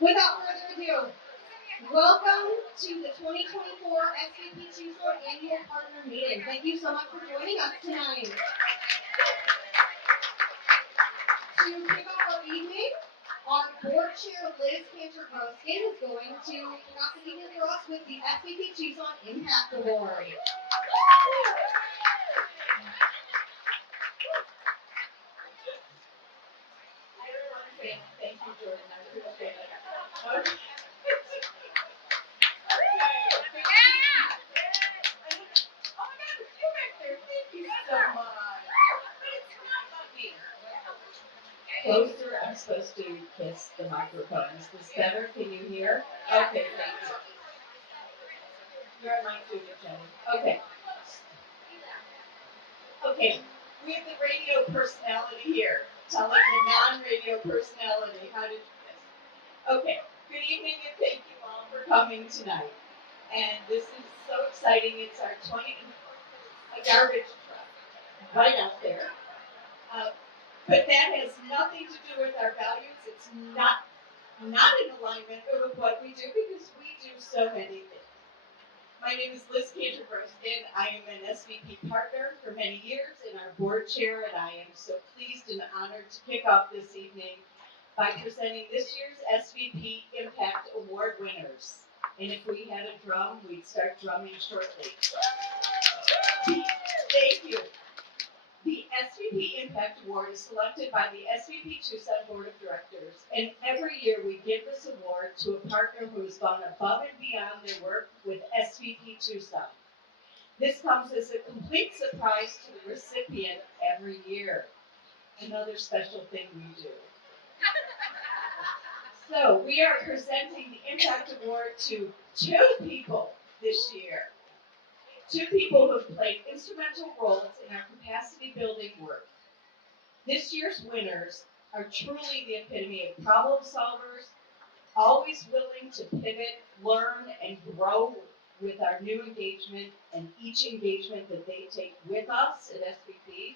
Without further ado, welcome to the 2024 SVP Tucson Annual Partner Meeting. Thank you so much for joining us tonight. To kick off our evening, our board chair, Liz Cantor-Groskin, is going to kick off the evening for us with the SVP Tucson Impact Award. Thank you, Jordan. I appreciate it. Okay. Closer, I'm supposed to kiss the microphone. Is this better? Can you hear? Okay, thank you. You're on mic too, Jenny. Okay. Okay, we have the radio personality here, telling the non-radio personality how to do this. Okay, good evening and thank you all for coming tonight. And this is so exciting. It's our a garbage truck right out there. But that has nothing to do with our values. It's not in alignment with what we do because we do so many things. My name is Liz Cantor-Groskin. I am an SVP partner for many years and our board chair, and I am so pleased and honored to kick off this evening by presenting this year's SVP Impact Award winners. And if we had a drum, we'd start drumming shortly. Thank you. The SVP Impact Award is selected by the SVP Tucson Board of Directors, and every year we give this award to a partner who has gone above and beyond their work with SVP Tucson. This comes as a complete surprise to the recipient every year. Another special thing we do. So we are presenting the Impact Award to two people this year. Two people who have played instrumental roles in our capacity building work. This year's winners are truly the epitome of problem solvers, always willing to pivot, learn, and grow with our new engagement and each engagement that they take with us at SVP.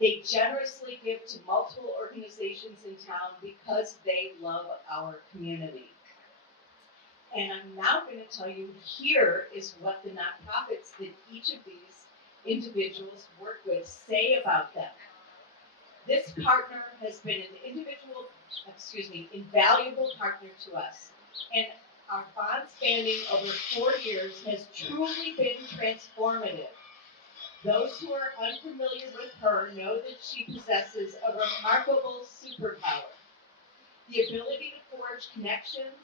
They generously give to multiple organizations in town because they love our community. And I'm now going to tell you here is what the nonprofits that each of these individuals work with say about them. This partner has been an invaluable partner to us. And our bond spanning over 4 years has truly been transformative. Those who are unfamiliar with her know that she possesses a remarkable superpower. The ability to forge connections.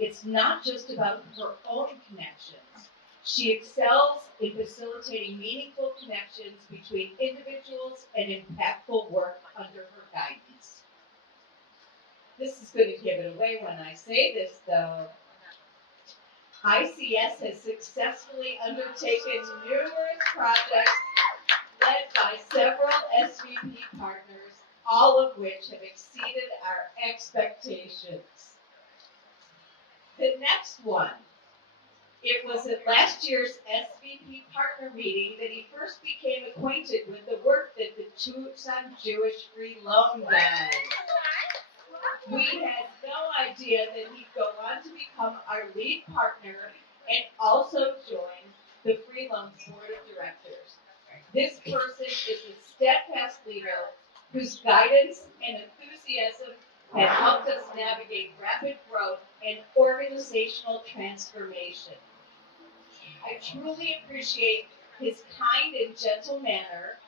It's not just about her own connections. She excels in facilitating meaningful connections between individuals and impactful work under her guidance. This is going to give it away when I say this, though. ICS has successfully undertaken numerous projects led by several SVP partners, all of which have exceeded our expectations. The next one, it was at last year's SVP partner meeting that he first became acquainted with the work that the Tucson Jewish Free Loan does. We had no idea that he'd go on to become our lead partner and also join the Free Loans Board of Directors. This person is a steadfast leader whose guidance and enthusiasm have helped us navigate rapid growth and organizational transformation. I truly appreciate his kind and gentle manner,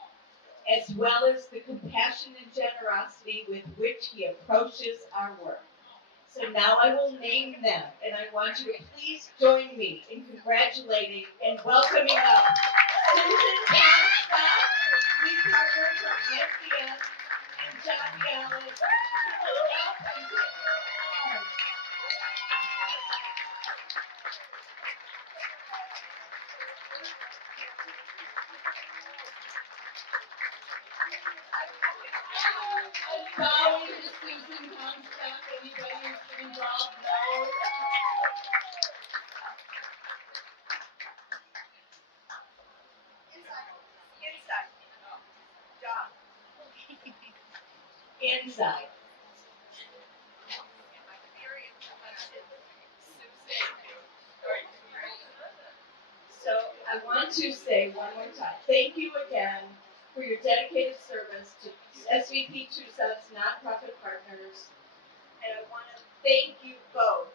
as well as the compassion and generosity with which he approaches our work. So now I will name them, and I want you to please join me in congratulating and welcoming up Susan Scott, lead partner from SCN, and John Gallis, to come up and get your awards. I'm bowing to Susan Comstock. Anybody who's been involved knows. Inside. John. Inside. I want to say one more time, thank you again for your dedicated service to SVP Tucson's nonprofit partners. And I want to thank you both.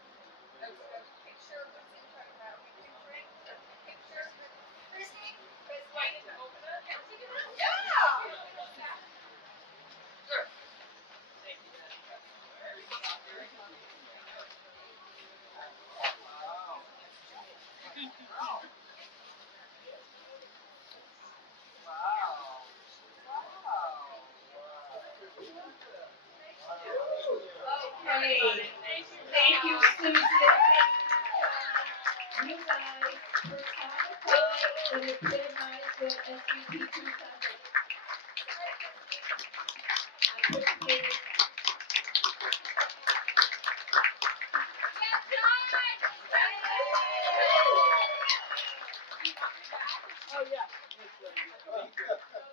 Okay. Thank you, Susan. You guys personified and epitomized what SVP Tucson is. I appreciate it.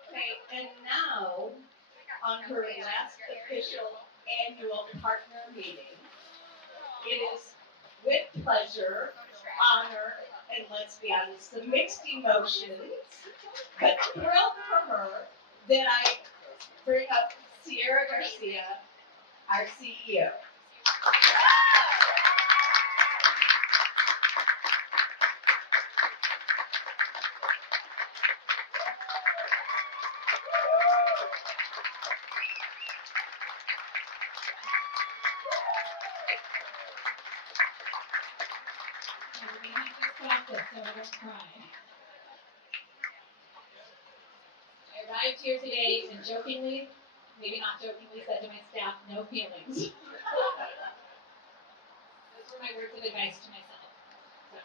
Okay, and now, on her last official annual partner meeting, it is with pleasure, honor, and let's be honest, some mixed emotions, but thrilled for her that I bring up Sierra Garcia, our CEO. We have to stop this so I don't cry. I arrived here today and jokingly, maybe not jokingly, said to my staff, no feelings. Those were my words of advice to myself. So,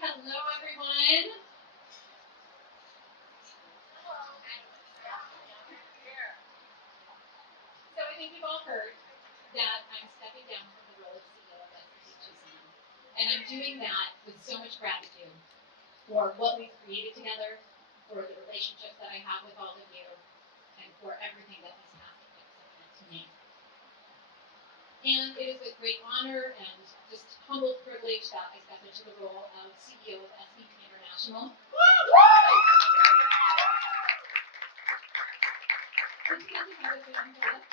hello, everyone. So I think you've all heard that I'm stepping down from the role of CEO of SBC Tucson. And I'm doing that with so much gratitude for what we've created together, for the relationships that I have with all of you, and for everything that these past years have meant to me. And it is with great honor and just humble privilege that I step into the role of CEO of SVP International. It's good to have a fan club.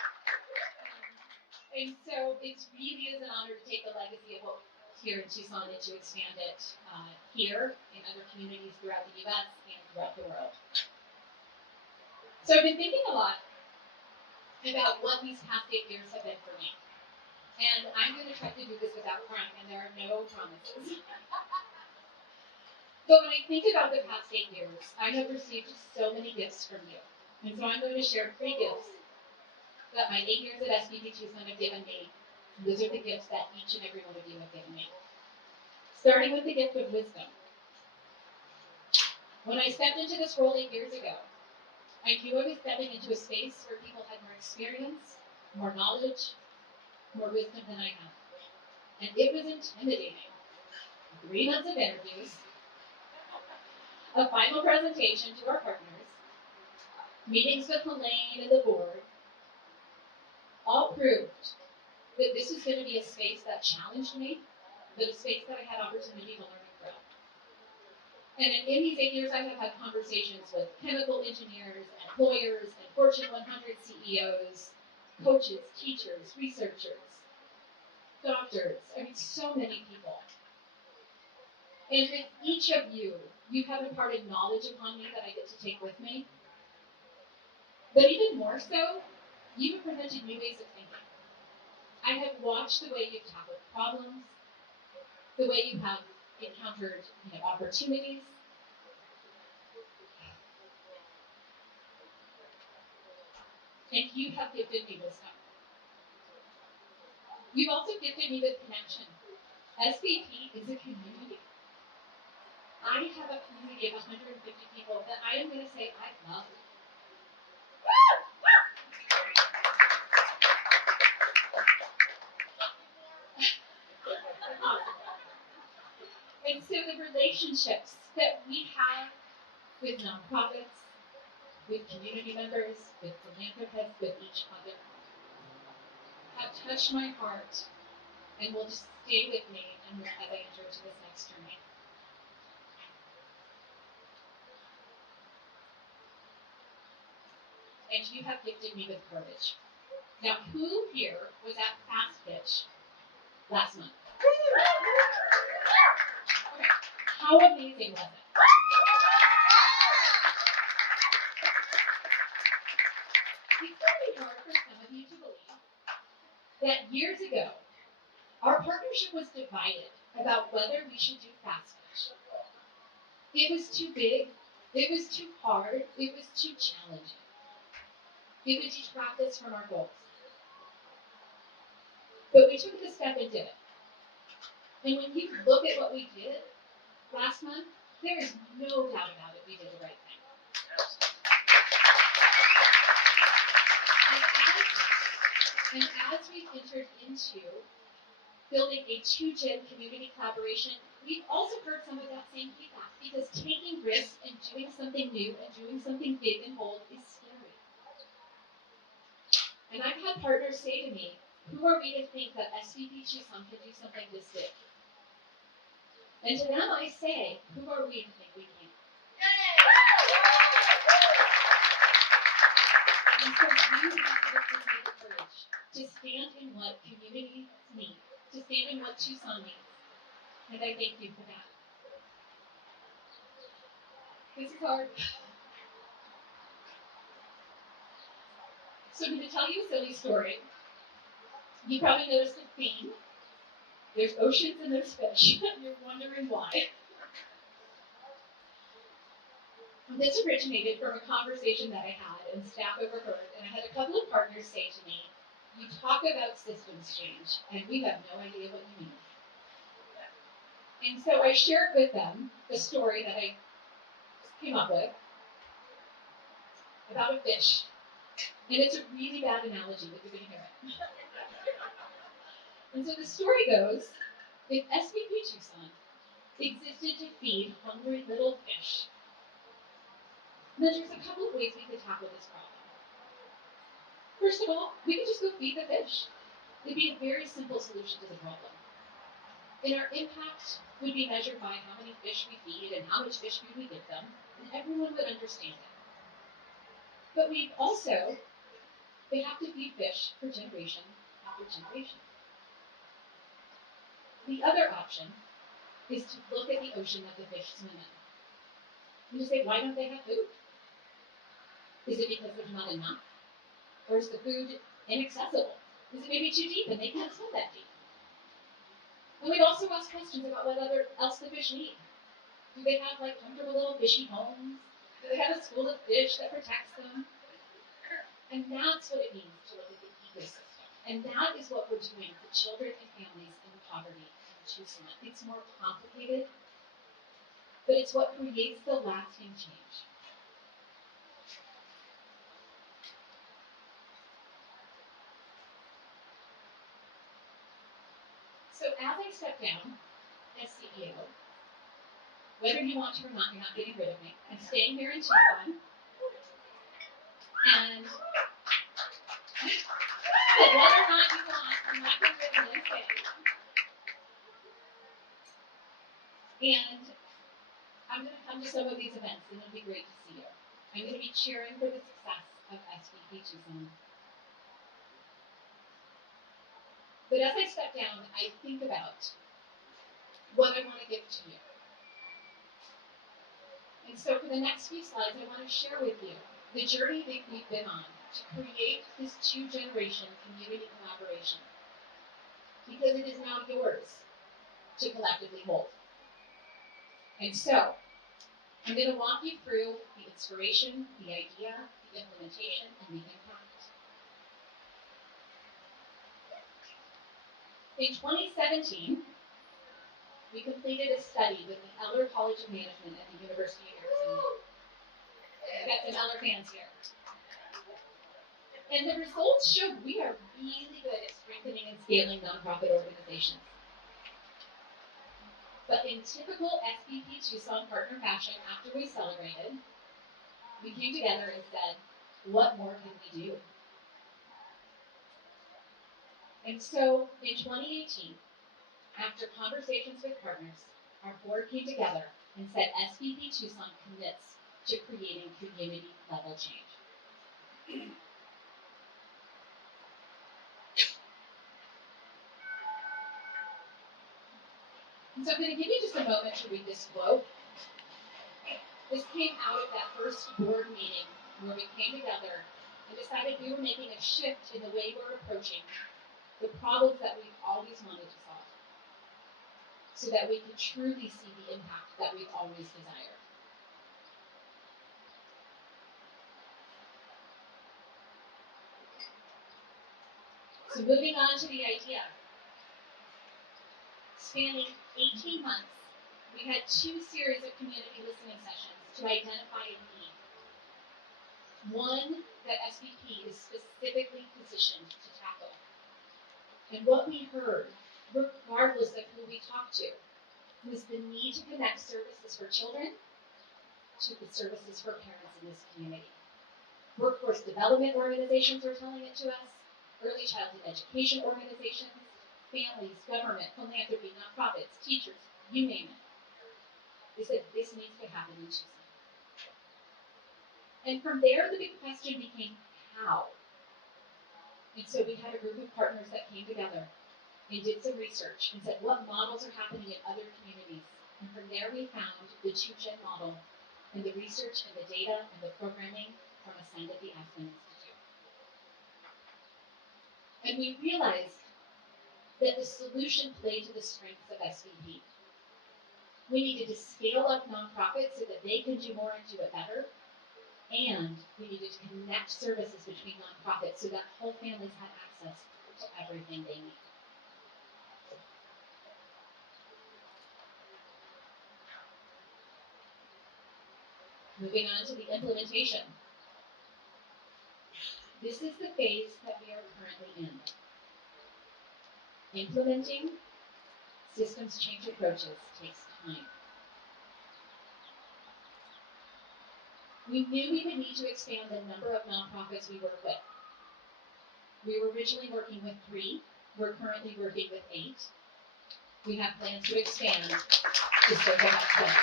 And so it really is an honor to take the legacy of what was here in Tucson and to expand it here in other communities throughout the U.S. and throughout the world. So I've been thinking a lot about what these past 8 years have been for me. And I'm going to try to do this without crying, and there are no promises. But when I think about the past 8 years, I have received so many gifts from you. And so I'm going to share 3 gifts that my 8 years at SVP Tucson have given me. And those are the gifts that each and every one of you have given me. Starting with the gift of wisdom. When I stepped into this role 8 years ago, I knew I was stepping into a space where people had more experience, more knowledge, more wisdom than I had. And it was intimidating. 3 months of interviews, a final presentation to our partners, meetings with Helene and the board, all proved that this was going to be a space that challenged me, but a space that I had opportunity to learn and grow. And in these 8 years, I have had conversations with chemical engineers, employers, and Fortune 100 CEOs, coaches, teachers, researchers, doctors, so many people. And with each of you, you have imparted knowledge upon me that I get to take with me. But even more so, you have presented new ways of thinking. I have watched the way you've tackled problems, the way you have encountered opportunities. And you have gifted me wisdom. You've also gifted me with connection. SVP is a community. I have a community of 150 people that I am going to say I love. And so the relationships that we have with nonprofits, with community members, with philanthropists, with each other, have touched my heart and will just stay with me as I enter into this next journey. and you have gifted me with courage. Now, who here was at Fast Pitch last month? Okay. How amazing was it? It's going to be hard for some of you to believe that years ago, our partnership was divided about whether we should do Fast Pitch. It was too big, it was too hard, it was too challenging. It would detract us from our goals. But we took the step and did it. And when you look at what we did last month, there is no doubt about it, we did the right thing. And as we've entered into building a two-gen community collaboration, we've also heard some of that same feedback, because taking risks and doing something new and doing something big and bold is scary. And I've had partners say to me, who are we to think that SVP Tucson can do something this big? And to them I say, who are we to think we can? And so you have to take the courage to stand in what communities need, to stand in what Tucson needs. And I thank you for that. This is hard. So I'm going to tell you a silly story. You probably noticed a theme. There's oceans and there's fish. You're wondering why. This originated from a conversation that I had and staff overheard, and I had a couple of partners say to me, you talk about systems change, and we have no idea what you mean. And so I shared with them the story that I came up with about a fish. And it's a really bad analogy, but you're going to hear it. And so the story goes, if SVP Tucson existed to feed hungry little fish, then there's a couple of ways we could tackle this problem. First of all, we could just go feed the fish. It'd be a very simple solution to the problem. And our impact would be measured by how many fish we feed and how much fish food we give them, and everyone would understand it. But we have to feed fish for generation after generation. The other option is to look at the ocean that the fish swim in. And you say, why don't they have food? Is it because there's not enough? Or is the food inaccessible? Is it maybe too deep and they can't swim that deep? And we'd also ask questions about what else the fish need. Do they have comfortable little fishy homes? Do they have a school of fish that protects them? And that's what it means to look at the ecosystem. And that is what we're doing for children and families in poverty in Tucson. It's more complicated, but it's what creates the lasting change. So as I step down as CEO, whether you want to or not, you're not getting rid of me. I'm staying here in Tucson. And whether or not you want, I'm not getting rid of me, okay? And I'm going to come to some of these events, and it'll be great to see you. I'm going to be cheering for the success of SVP Tucson. But as I step down, I think about what I want to give to you. And so for the next few slides, I want to share with you the journey that we've been on to create this two-generation community collaboration. Because it is now yours to collectively hold. And so, I'm going to walk you through the inspiration, the idea, the implementation, and the impact. In 2017, we completed a study with the Eller College of Management at the University of Arizona. I've got some Eller fans here. And the results showed we are really good at strengthening and scaling nonprofit organizations. But in typical SVP Tucson partner fashion, after we celebrated, we came together and said, what more can we do? And so in 2018, after conversations with partners, our board came together and said SVP Tucson commits to creating community level change. And so I'm going to give you just a moment to read this quote. This came out of that first board meeting where we came together and decided we were making a shift in the way we're approaching the problems that we've always wanted to solve, so that we can truly see the impact that we've always desired. So moving on to the idea. Spanning 18 months, we had 2 series of community listening sessions to identify a need. One that SVP is specifically positioned to tackle. And what we heard, regardless of who we talked to, was the need to connect services for children to the services for parents in this community. Workforce development organizations were telling it to us, early childhood education organizations, families, government, philanthropy, nonprofits, teachers, you name it. They said this needs to happen in Tucson. And from there, the big question became how. And so we had a group of partners that came together and did some research and said what models are happening in other communities. And from there, we found the 2-gen model and the research and the data and the programming from Ascend at the Aspen Institute. And we realized that the solution played to the strengths of SVP. We needed to scale up nonprofits so that they can do more and do it better. And we needed to connect services between nonprofits so that whole families had access to everything they need. Moving on to the implementation. This is the phase that we are currently in. Implementing systems change approaches takes time. We knew we would need to expand the number of nonprofits we work with. We were originally working with 3. We're currently working with 8. We have plans to expand to circle that 20.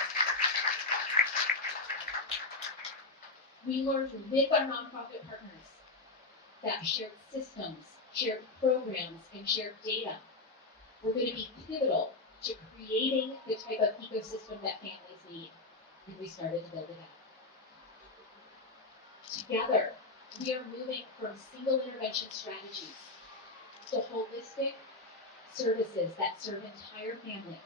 We learned with our nonprofit partners that shared systems, shared programs, and shared data were going to be pivotal to creating the type of ecosystem that families need. And we started to build it out. Together, we are moving from single intervention strategies to holistic services that serve entire families.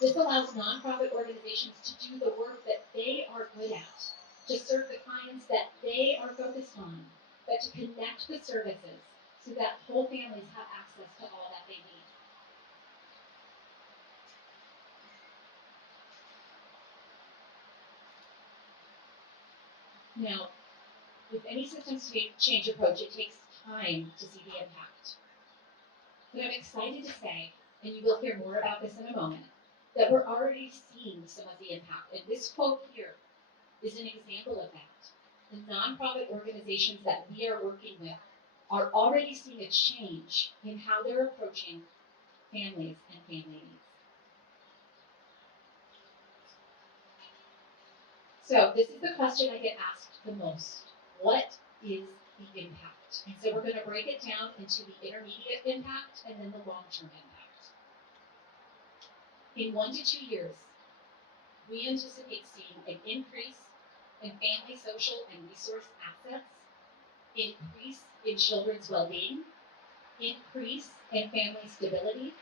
This allows nonprofit organizations to do the work that they are good at, to serve the clients that they are focused on, but to connect the services so that whole families have access to all that they need. Now, with any systems change approach, it takes time to see the impact. But I'm excited to say, and you will hear more about this in a moment, that we're already seeing some of the impact. And this quote here is an example of that. The nonprofit organizations that we are working with are already seeing a change in how they're approaching families and family needs. So this is the question I get asked the most. What is the impact? And so we're going to break it down into the intermediate impact and then the long-term impact. In 1 to 2 years, we anticipate seeing an increase in family, social, and resource assets, increase in children's well-being, increase in family stability,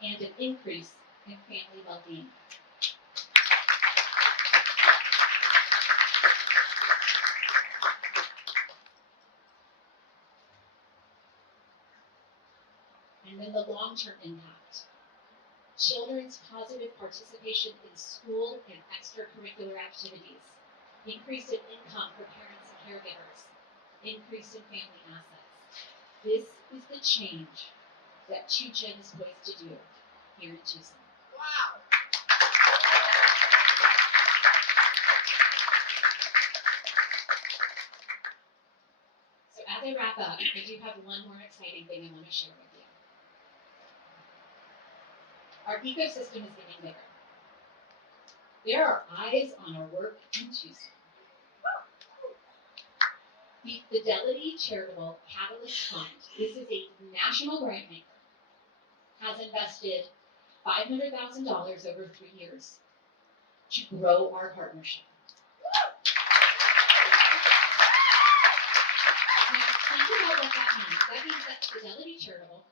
and an increase in family well-being. And then the long-term impact. Children's positive participation in school and extracurricular activities, increase in income for parents and caregivers, increase in family assets. This is the change that 2Gen is poised to do here in Tucson. Wow! So as I wrap up, I do have one more exciting thing I want to share with you. Our ecosystem is getting bigger. There are eyes on our work in Tucson. The Fidelity Charitable Catalyst Fund, this is a national grant maker, has invested $500,000 over 3 years to grow our partnership. Now, think about what that means. That means that Fidelity Charitable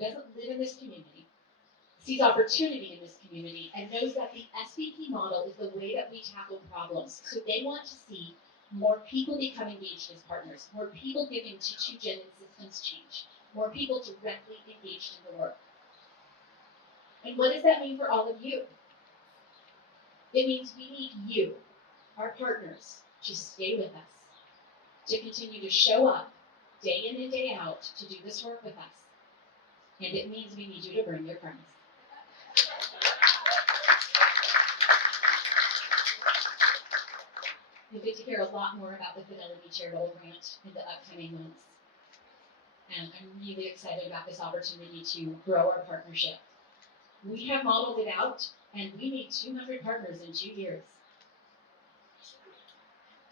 doesn't live in this community, sees opportunity in this community, and knows that the SVP model is the way that we tackle problems. So they want to see more people become engaged as partners, more people giving to 2Gen and systems change, more people directly engaged in the work. And what does that mean for all of you? It means we need you, our partners, to stay with us, to continue to show up day in and day out to do this work with us. And it means we need you to bring your friends. You'll get to hear a lot more about the Fidelity Charitable Grant in the upcoming months. And I'm really excited about this opportunity to grow our partnership. We have modeled it out, and we need 200 partners in 2 years.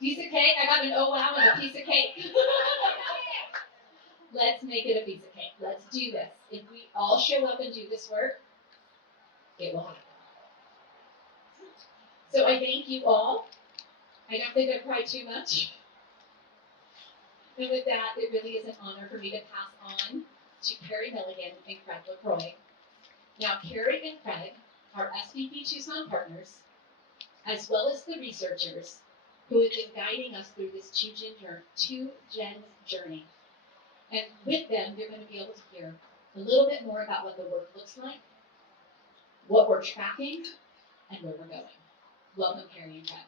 Piece of cake? I got an oh wow and a piece of cake. Let's make it a piece of cake. Let's do this. If we all show up and do this work, it will happen. So I thank you all. I don't think I've cried too much. And with that, it really is an honor for me to pass on to Carrie Milligan and Craig LaCroix. Now, Carrie and Craig are SVP Tucson partners, as well as the researchers who have been guiding us through this 2Gen journey. And with them, you're going to be able to hear a little bit more about what the work looks like, what we're tracking, and where we're going. Welcome, Carrie and Craig.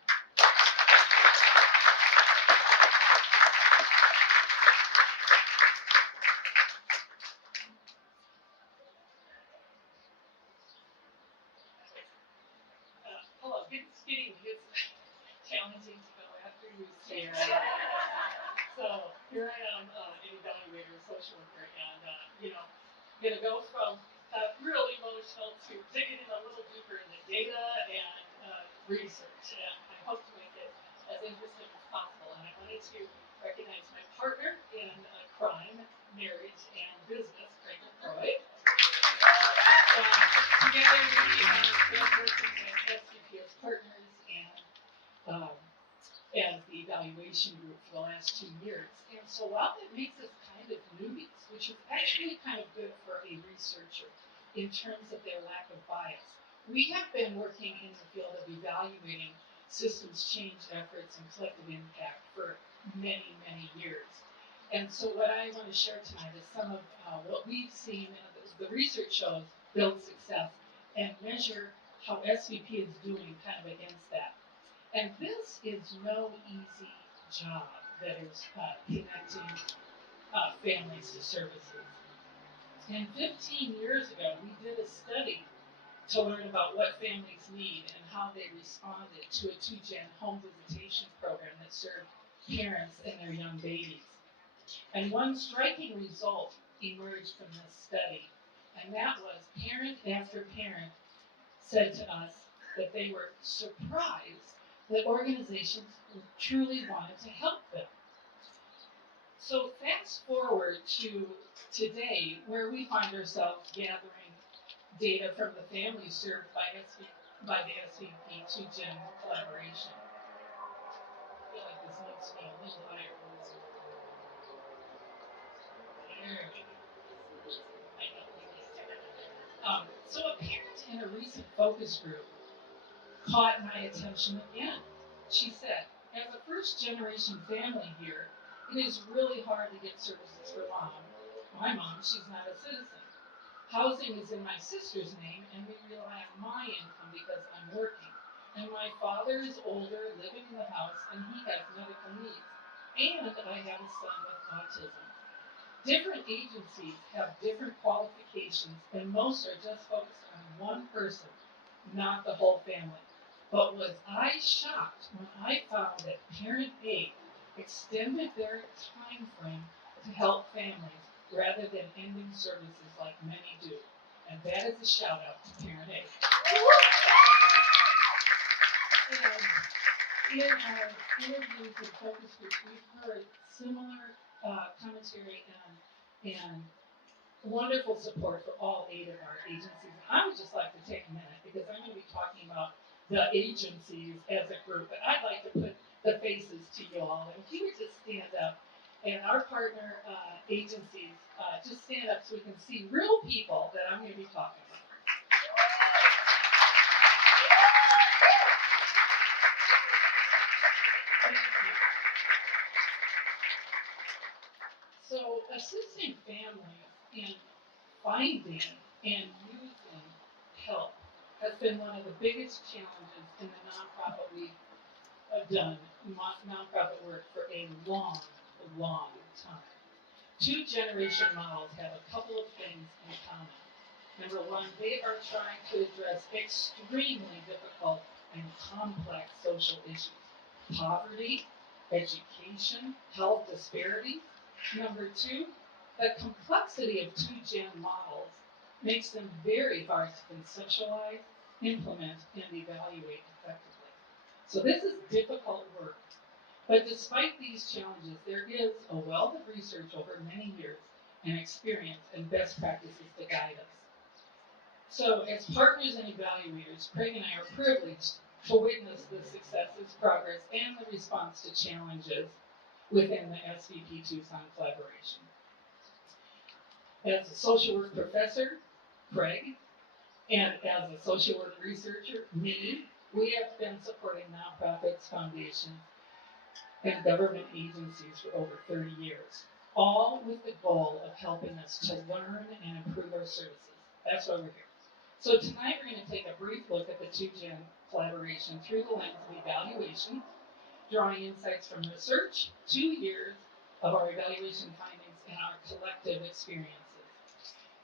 It's challenging to go after you, Sarah. So here I am, an evaluator, social worker, and gonna go from real emotional to digging in a little deeper into data and research. And I hope to make it as interesting as possible. And I wanted to recognize my partner in crime, marriage, and business, Craig LaCroix. Together we have been working with SVP as partners and as the evaluation group for the last 2 years. And so while that makes us kind of newbies, which is actually kind of good for a researcher in terms of their lack of bias, we have been working in the field of evaluating systems change efforts and collective impact for many, many years. And so what I want to share tonight is some of what we've seen, the research shows build success and measure how SVP is doing kind of against that. And this is no easy job that is connecting families to services. And 15 years ago, we did a study to learn about what families need and how they responded to a 2Gen home visitation program that served parents and their young babies. And one striking result emerged from this study, and that was parent after parent said to us that they were surprised that organizations truly wanted to help them. So fast forward to today, where we find ourselves gathering data from the families served by the SVP 2Gen collaboration. I feel like this needs to be a little higher. There we go. So a parent in a recent focus group caught my attention again. She said, as a first-generation family here, it is really hard to get services for mom. My mom, she's not a citizen. Housing is in my sister's name, and we rely on my income because I'm working. And my father is older, living in the house, and he has medical needs. And I have a son with autism. Different agencies have different qualifications, and most are just focused on one person, not the whole family. But was I shocked when I found that Parent A extended their time frame to help families rather than ending services like many do. And that is a shout out to Parent A. And in our interviews with focus groups, we've heard similar commentary and wonderful support for all 8 of our agencies. I would just like to take a minute because I'm going to be talking about the agencies as a group, but I'd like to put the faces to you all. And if you would just stand up, and our partner agencies, just stand up so we can see real people that I'm going to be talking about. Thank you. So assisting families in finding and using help has been one of the biggest challenges in the nonprofit we've done nonprofit work for a long, long time. 2-generation models have a couple of things in common. Number one, they are trying to address extremely difficult and complex social issues. Poverty, education, health disparities. Number two, the complexity of 2-gen models makes them very hard to conceptualize, implement, and evaluate effectively. So this is difficult work. But despite these challenges, there is a wealth of research over many years and experience and best practices to guide us. So as partners and evaluators, Craig and I are privileged to witness the successes, progress, and the response to challenges within the SVP Tucson collaboration. As a social work professor, Craig, and as a social work researcher, me, we have been supporting nonprofits, foundations, and government agencies for over 30 years, all with the goal of helping us to learn and improve our services. That's why we're here. So tonight we're going to take a brief look at the 2-gen collaboration through the lens of evaluation, drawing insights from research, 2 years of our evaluation findings, and our collective experiences.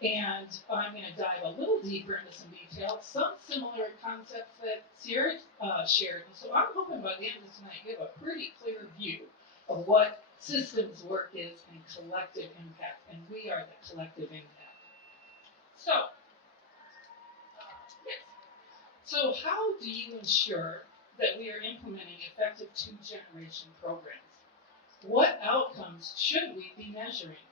And I'm going to dive a little deeper into some detail, some similar concepts that Sierra shared. And so I'm hoping by the end of tonight you have a pretty clear view of what systems work is and collective impact. And we are the collective impact. So how do you ensure that we are implementing effective 2-generation programs? What outcomes should we be measuring?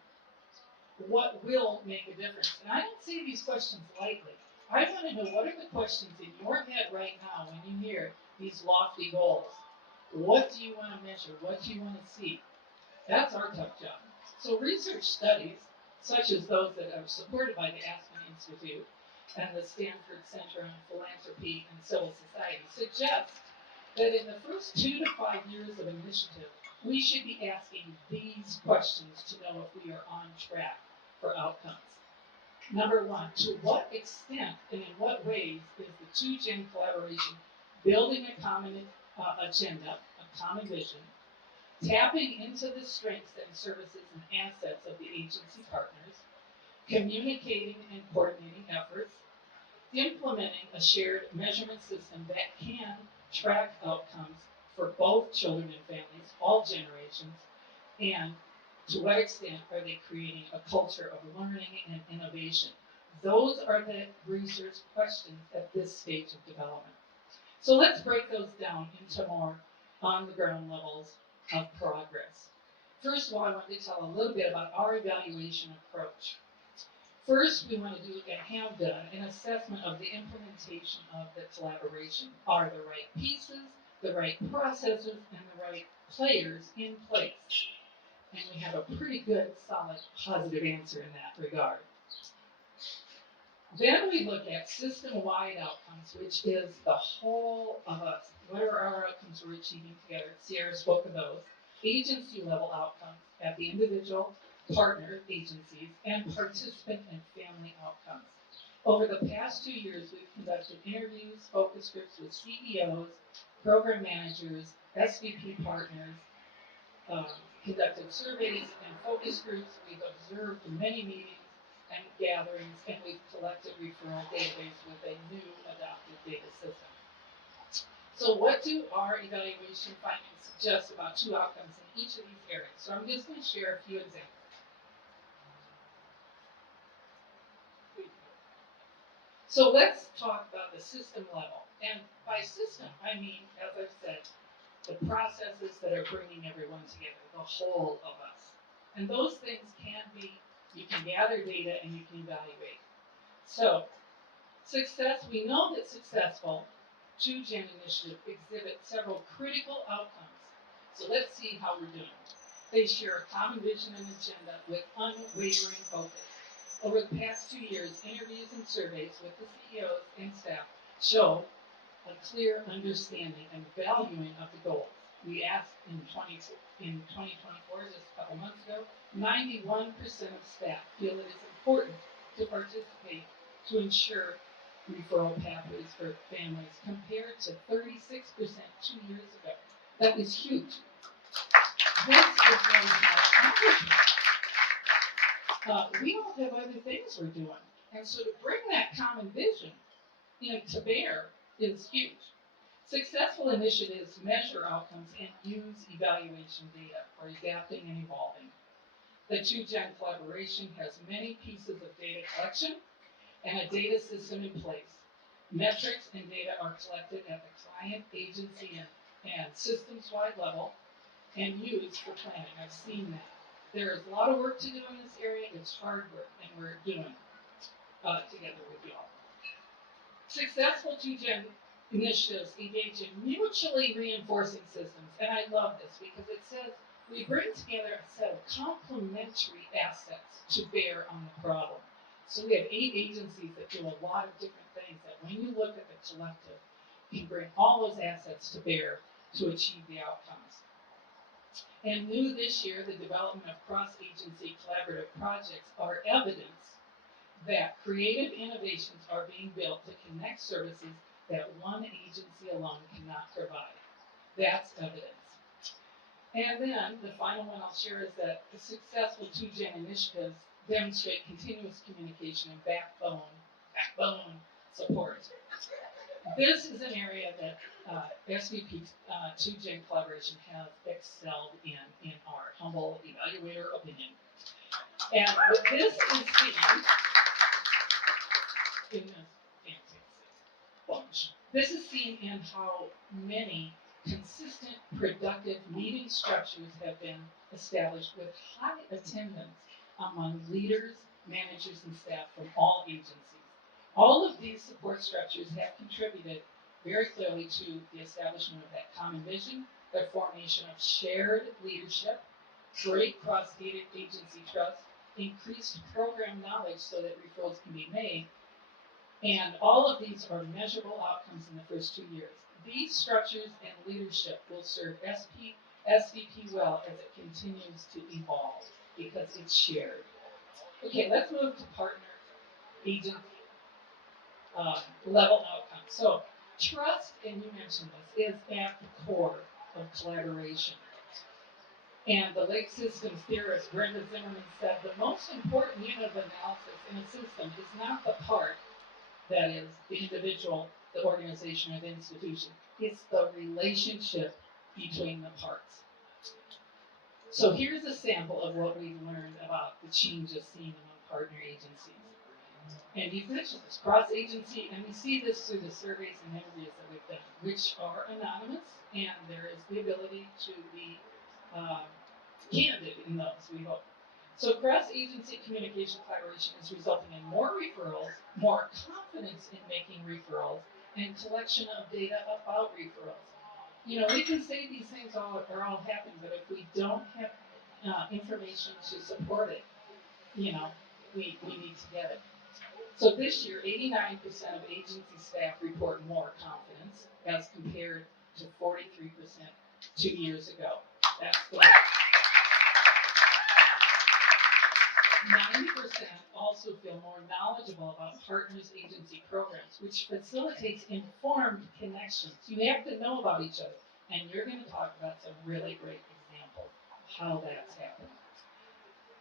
What will make a difference? And I don't say these questions lightly. I want to know, what are the questions in your head right now when you hear these lofty goals? What do you want to measure? What do you want to see? That's our tough job. So research studies, such as those that are supported by the Aspen Institute and the Stanford Center on Philanthropy and Civil Society, suggest that in the first 2 to 5 years of initiative, we should be asking these questions to know if we are on track for outcomes. Number one, to what extent and in what ways is the 2-gen collaboration building a common agenda, a common vision, tapping into the strengths and services and assets of the agency partners, communicating and coordinating efforts, implementing a shared measurement system that can track outcomes for both children and families, all generations, and to what extent are they creating a culture of learning and innovation? Those are the research questions at this stage of development. So let's break those down into more on-the-ground levels of progress. First of all, I want to tell a little bit about our evaluation approach. First, we want to do and have done an assessment of the implementation of the collaboration. Are the right pieces, the right processes, and the right players in place? And we have a pretty good, solid, positive answer in that regard. Then we look at system-wide outcomes, which is the whole of us. What are our outcomes we're achieving together? Sierra spoke of those. Agency-level outcomes at the individual, partner agencies, and participant and family outcomes. Over the past 2 years, we've conducted interviews, focus groups with CEOs, program managers, SVP partners, conducted surveys and focus groups. We've observed many meetings and gatherings, and we've collected referral database with a new adopted data system. So what do our evaluation findings suggest about 2 outcomes in each of these areas? So I'm just going to share a few examples. So let's talk about the system level. And by system, I mean, as I've said, the processes that are bringing everyone together, the whole of us. And those things can be You can gather data and you can evaluate. So, success, we know that successful 2Gen initiative exhibit several critical outcomes. So let's see how we're doing. They share a common vision and agenda with unwavering focus. Over the past 2 years, interviews and surveys with the CEOs and staff show a clear understanding and valuing of the goals. We asked in 2024, just a couple months ago, 91% of staff feel it is important to participate to ensure referral pathways for families, compared to 36% 2 years ago. That is huge. This is very high. We all have other things we're doing, and so to bring that common vision to bear is huge. Successful initiatives measure outcomes and use evaluation data for adapting and evolving. The 2Gen collaboration has many pieces of data collection and a data system in place. Metrics and data are collected at the client, agency, and systems-wide level and used for planning. I've seen that. There is a lot of work to do in this area. It's hard work, and we're doing it together with you all. Successful 2Gen initiatives engage in mutually reinforcing systems, and I love this because it says we bring together a set of complementary assets to bear on the problem. So we have 8 agencies that do a lot of different things that when you look at the collective, you can bring all those assets to bear to achieve the outcomes. And new this year, the development of cross-agency collaborative projects are evidence that creative innovations are being built to connect services that one agency alone cannot provide. That's evidence. And then the final one I'll share is that the successful 2Gen initiatives demonstrate continuous communication and backbone support. This is an area that SVP 2Gen collaboration has excelled in our humble evaluator opinion. And this is seen in this fantastic bunch. This is seen in how many consistent, productive meeting structures have been established with high attendance among leaders, managers, and staff from all agencies. All of these support structures have contributed very clearly to the establishment of that common vision, the formation of shared leadership, great cross-gated agency trust, increased program knowledge so that referrals can be made, and all of these are measurable outcomes in the first 2 years. These structures and leadership will serve SVP well as it continues to evolve because it's shared. Okay, let's move to partner agent level outcomes. So trust, and you mentioned this, is at the core of collaboration. And the Lake Systems theorist Brenda Zimmerman said the most important unit of analysis in a system is not the part, that is, the individual, the organization, or the institution. It's the relationship between the parts. So here's a sample of what we've learned about the changes seen among partner agencies. And you've mentioned this, cross-agency, and we see this through the surveys and interviews that we've done, which are anonymous, and there is the ability to be candid in those, we hope. So cross-agency communication collaboration is resulting in more referrals, more confidence in making referrals, and collection of data about referrals. We can say these things are all happening, but if we don't have information to support it, we need to get it. So this year, 89% of agency staff report more confidence as compared to 43% 2 years ago. That's the 90% also feel more knowledgeable about partners' agency programs, which facilitates informed connections. You have to know about each other, and you're going to talk about some really great examples of how that's happening.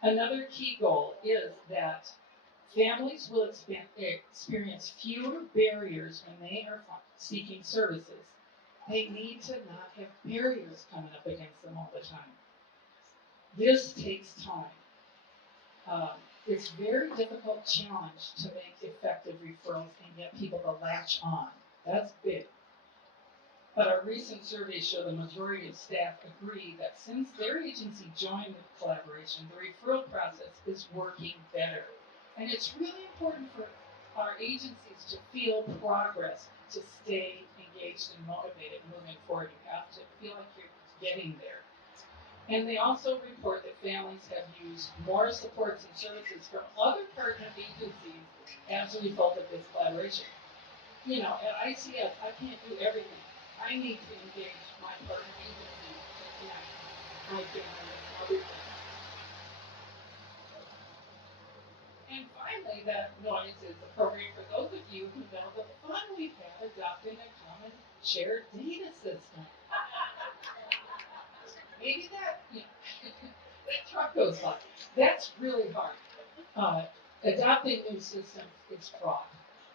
Another key goal is that families will experience fewer barriers when they are seeking services. They need to not have barriers coming up against them all the time. This takes time. It's a very difficult challenge to make effective referrals and get people to latch on. That's big. But our recent surveys show the majority of staff agree that since their agency joined the collaboration, the referral process is working better. And it's really important for our agencies to feel progress, to stay engaged and motivated moving forward. You have to feel like you're getting there. And they also report that families have used more supports and services from other partner agencies as a result of this collaboration. You know, at ICS, I can't do everything. I need to engage my partner agency to connect my family with other things. And finally, that noise is appropriate for those of you who know the fun we've had adopting a common shared data system. Maybe that, you know, that truck goes by. That's really hard. Adopting new systems is fraught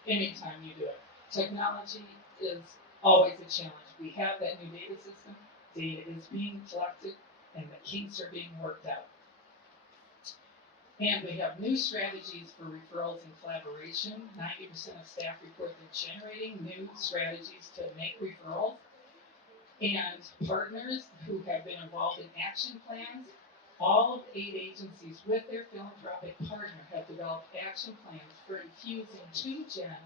anytime you do it. Technology is always a challenge. We have that new data system, data is being collected, and the kinks are being worked out. And we have new strategies for referrals and collaboration. 90% of staff report they're generating new strategies to make referrals. And partners who have been involved in action plans, all of 8 agencies with their philanthropic partner have developed action plans for infusing 2Gen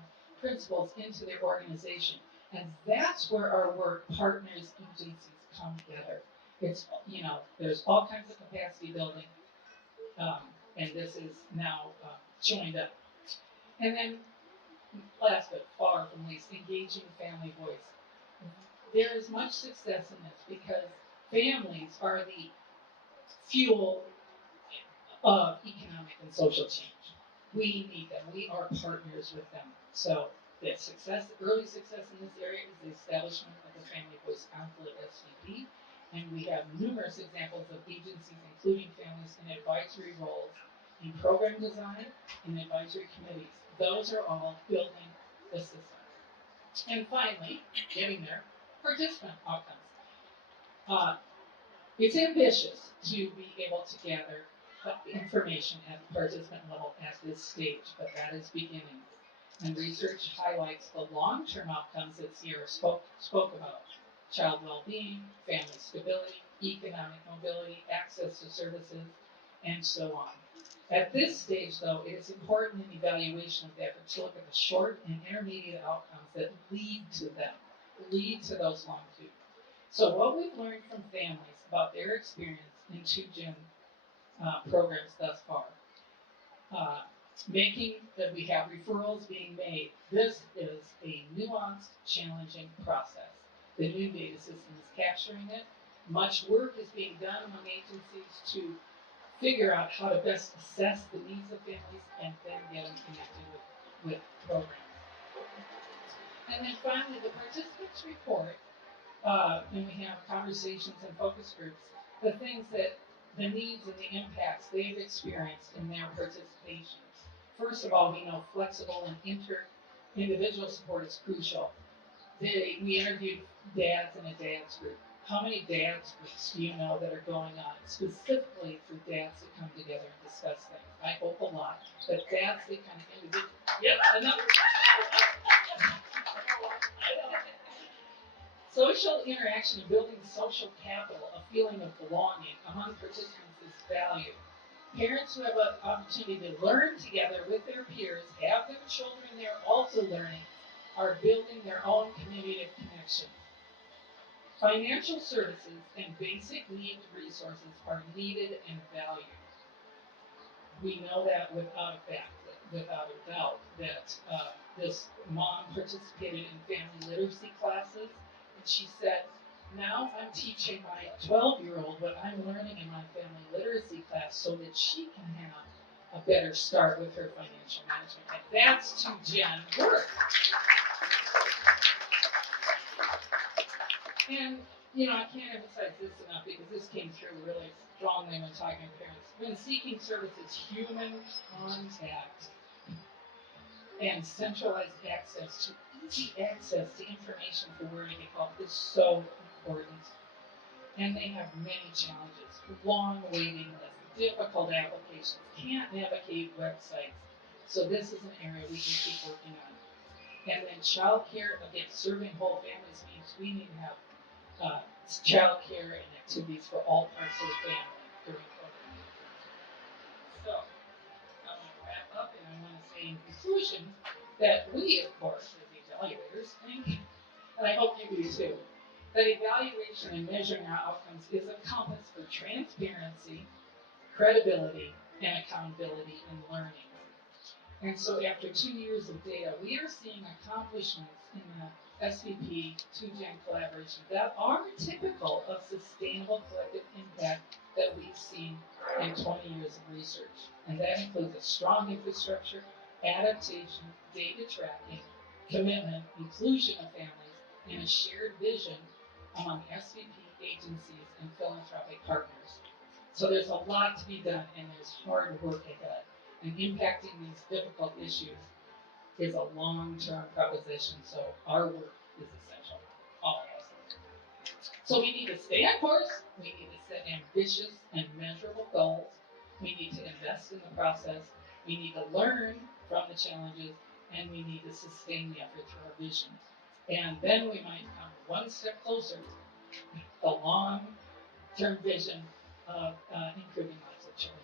principles into their organization. And that's where our work partners agencies come together. It's, you know, there's all kinds of capacity building, and this is now joined up. And then last but far from least, engaging family voice. There is much success in this because families are the fuel of economic and social change. We need them. We are partners with them. So the success, early success in this area is the establishment of the Family Voice Council at SVP. And we have numerous examples of agencies, including families in advisory roles, in program design, in advisory committees. Those are all building the system. And finally, getting there, participant outcomes. It's ambitious to be able to gather information at the participant level at this stage, but that is beginning. And research highlights the long-term outcomes that Sierra spoke about. Child well-being, family stability, economic mobility, access to services, and so on. At this stage, though, it is important in evaluation of the effort to look at the short and intermediate outcomes that lead to them, lead to those longitude. So what we've learned from families about their experience in 2Gen programs thus far, making that we have referrals being made. This is a nuanced, challenging process. The new data system is capturing it. Much work is being done among agencies to figure out how to best assess the needs of families and then get them connected with programs. And then finally, the participants report, when we have conversations and focus groups, the things that the needs and the impacts they've experienced in their participation. First of all, we know flexible and individual support is crucial. We interviewed dads in a dads group. How many dads groups do you know that are going on specifically for dads that come together and discuss things? I hope a lot. But dads that kind of individual. Yep, another. Social interaction and building social capital, a feeling of belonging among participants is valued. Parents who have an opportunity to learn together with their peers, have their children there also learning, are building their own community of connection. Financial services and basic need resources are needed and valued. We know that without a doubt, that this mom participated in family literacy classes, and she said, now I'm teaching my 12-year-old what I'm learning in my family literacy class so that she can have a better start with her financial management. And that's 2Gen work. And, you know, I can't emphasize this enough because this came through really strongly when talking to parents. When seeking services, human contact and centralized access to easy access to information for where to get help is so important. And they have many challenges, long waiting lists, difficult applications, can't navigate websites. So this is an area we can keep working on. And then childcare, again, serving whole families means we need to have childcare and activities for all parts of the family during COVID. So, I'm going to wrap up and I want to say in conclusion that we, of course, as evaluators, think, and I hope you do too, that evaluation and measuring our outcomes is a compass for transparency, credibility, and accountability in learning. And so after 2 years of data, we are seeing accomplishments in the SVP 2-Gen collaboration that are typical of sustainable collective impact that we've seen in 20 years of research. And that includes a strong infrastructure, adaptation, data tracking, commitment, inclusion of families, and a shared vision among SVP agencies and philanthropic partners. So there's a lot to be done and there's hard work ahead. And impacting these difficult issues is a long-term proposition, so our work is essential, all of us. So we need to stay on course, we need to set ambitious and measurable goals, we need to invest in the process, we need to learn from the challenges, and we need to sustain the effort through our vision. And then we might come one step closer to the long-term vision of improving lives of children.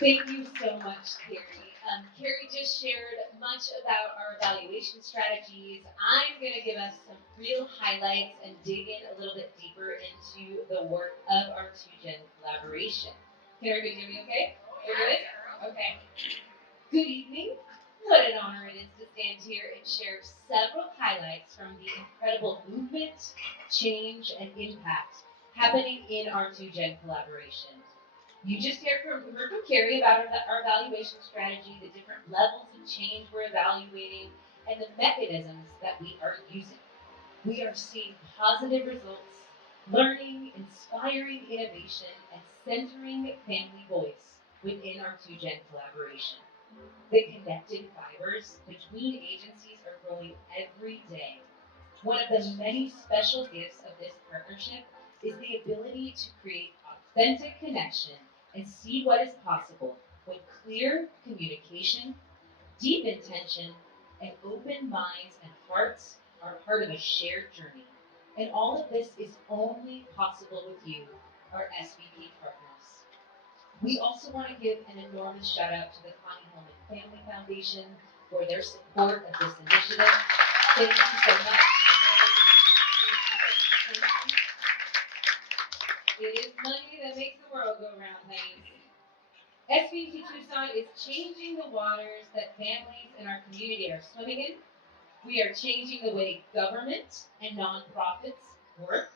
Thank you so much, Carrie. Carrie just shared much about our evaluation strategies. I'm going to give us some real highlights and dig in a little bit deeper into the work of our 2-Gen collaboration. Can everybody hear me okay? We're good? Okay. Good evening. What an honor it is to stand here and share several highlights from the incredible movement, change, and impact happening in our 2-Gen collaboration. You just heard from Carrie about our evaluation strategy, the different levels of change we're evaluating, and the mechanisms that we are using. We are seeing positive results, learning, inspiring innovation, and centering family voice within our 2-Gen collaboration. The connected fibers between agencies are growing every day. One of the many special gifts of this partnership is the ability to create authentic connection and see what is possible when clear communication, deep intention, and open minds and hearts are part of a shared journey. And all of this is only possible with you, our SVP partners. We also want to give an enormous shout out to the Connie Hillman Family Foundation for their support of this initiative. Thank you so much. It is money that makes the world go round, honey. SVP Tucson is changing the waters that families in our community are swimming in. We are changing the way government and nonprofits work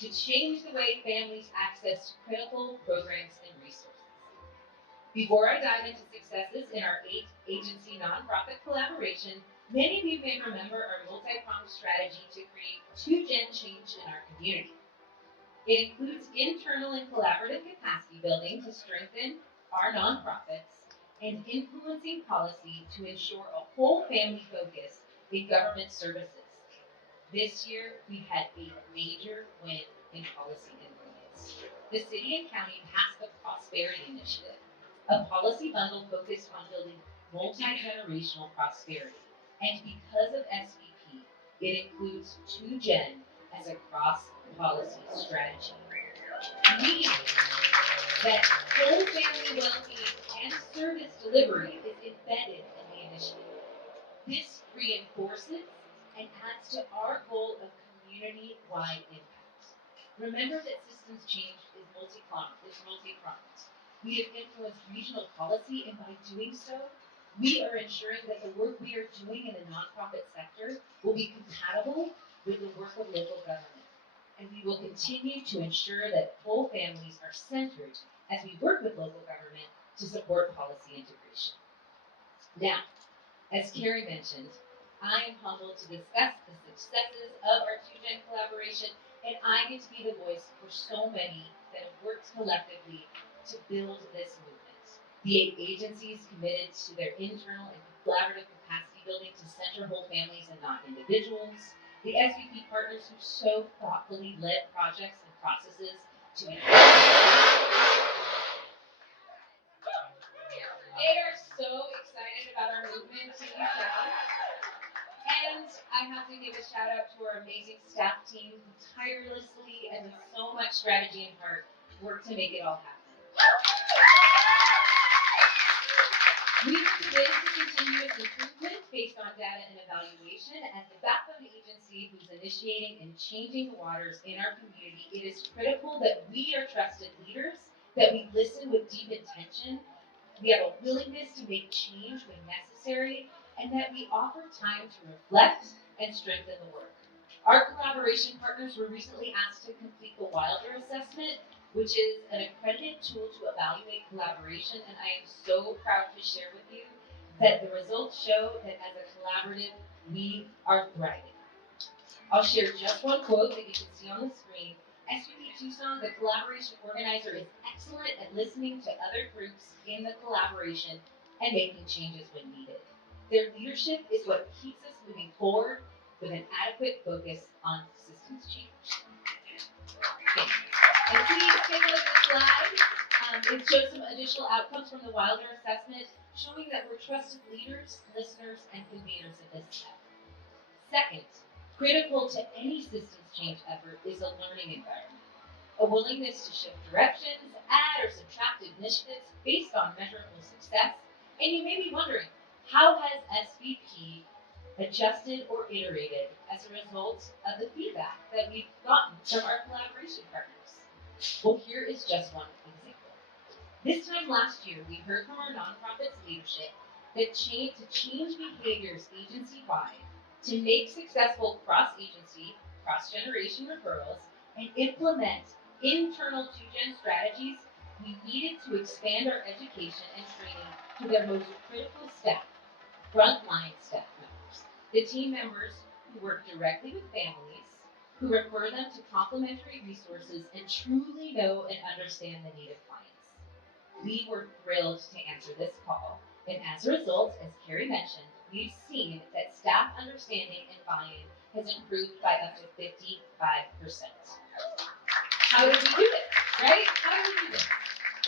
to change the way families access critical programs and resources. Before I dive into successes in our 8-agency nonprofit collaboration, many of you may remember our multi-pronged strategy to create 2-Gen change in our community. It includes internal and collaborative capacity building to strengthen our nonprofits and influencing policy to ensure a whole family focus in government services. This year, we had a major win in policy influence. The city and county passed the Prosperity Initiative, a policy bundle focused on building multi-generational prosperity. And because of SVP, it includes 2-Gen as a cross-policy strategy, meaning that whole family well-being and service delivery is embedded in the initiative. This reinforces and adds to our goal of community-wide impact. Remember that systems change is multi-pronged. We have influenced regional policy, and by doing so, we are ensuring that the work we are doing in the nonprofit sector will be compatible with the work of local government. And we will continue to ensure that whole families are centered as we work with local government to support policy integration. Now, as Carrie mentioned, I am humbled to discuss the successes of our 2-Gen collaboration, and I get to be the voice for so many that have worked collectively to build this movement. The 8 agencies committed to their internal and collaborative capacity building to center whole families and not individuals. The SVP partners who so thoughtfully led projects and processes to be. They are so excited about our movement to Tucson. And I have to give a shout out to our amazing staff team who tirelessly and with so much strategy and heart work to make it all happen. We are committed to continuous improvement based on data and evaluation. As the backbone agency who's initiating and changing the waters in our community, it is critical that we are trusted leaders, that we listen with deep intention, we have a willingness to make change when necessary, and that we offer time to reflect and strengthen the work. Our collaboration partners were recently asked to complete the Wilder Assessment, which is an accredited tool to evaluate collaboration, and I am so proud to share with you that the results show that as a collaborative, we are thriving. I'll share just one quote that you can see on the screen. SVP Tucson, the collaboration organizer, is excellent at listening to other groups in the collaboration and making changes when needed. Their leadership is what keeps us moving forward with an adequate focus on systems change. And please take a look at the slide. It shows some additional outcomes from the Wilder Assessment, showing that we're trusted leaders, listeners, and conveners at this step. Second, critical to any systems change effort is a learning environment. A willingness to shift directions, add or subtract initiatives based on measurable success. And you may be wondering, how has SVP adjusted or iterated as a result of the feedback that we've gotten from our collaboration partners? Well, here is just one example. This time last year, we heard from our nonprofit's leadership that to change behaviors agency-wide, to make successful cross-agency, cross-generation referrals, and implement internal two-gen strategies, we needed to expand our education and training to their most critical staff, frontline staff members, the team members who work directly with families, who refer them to complementary resources and truly know and understand the need of clients. We were thrilled to answer this call, and as a result, as Carrie mentioned, we've seen that staff understanding and buy-in has improved by up to 55%. How did we do this, right? How did we do this?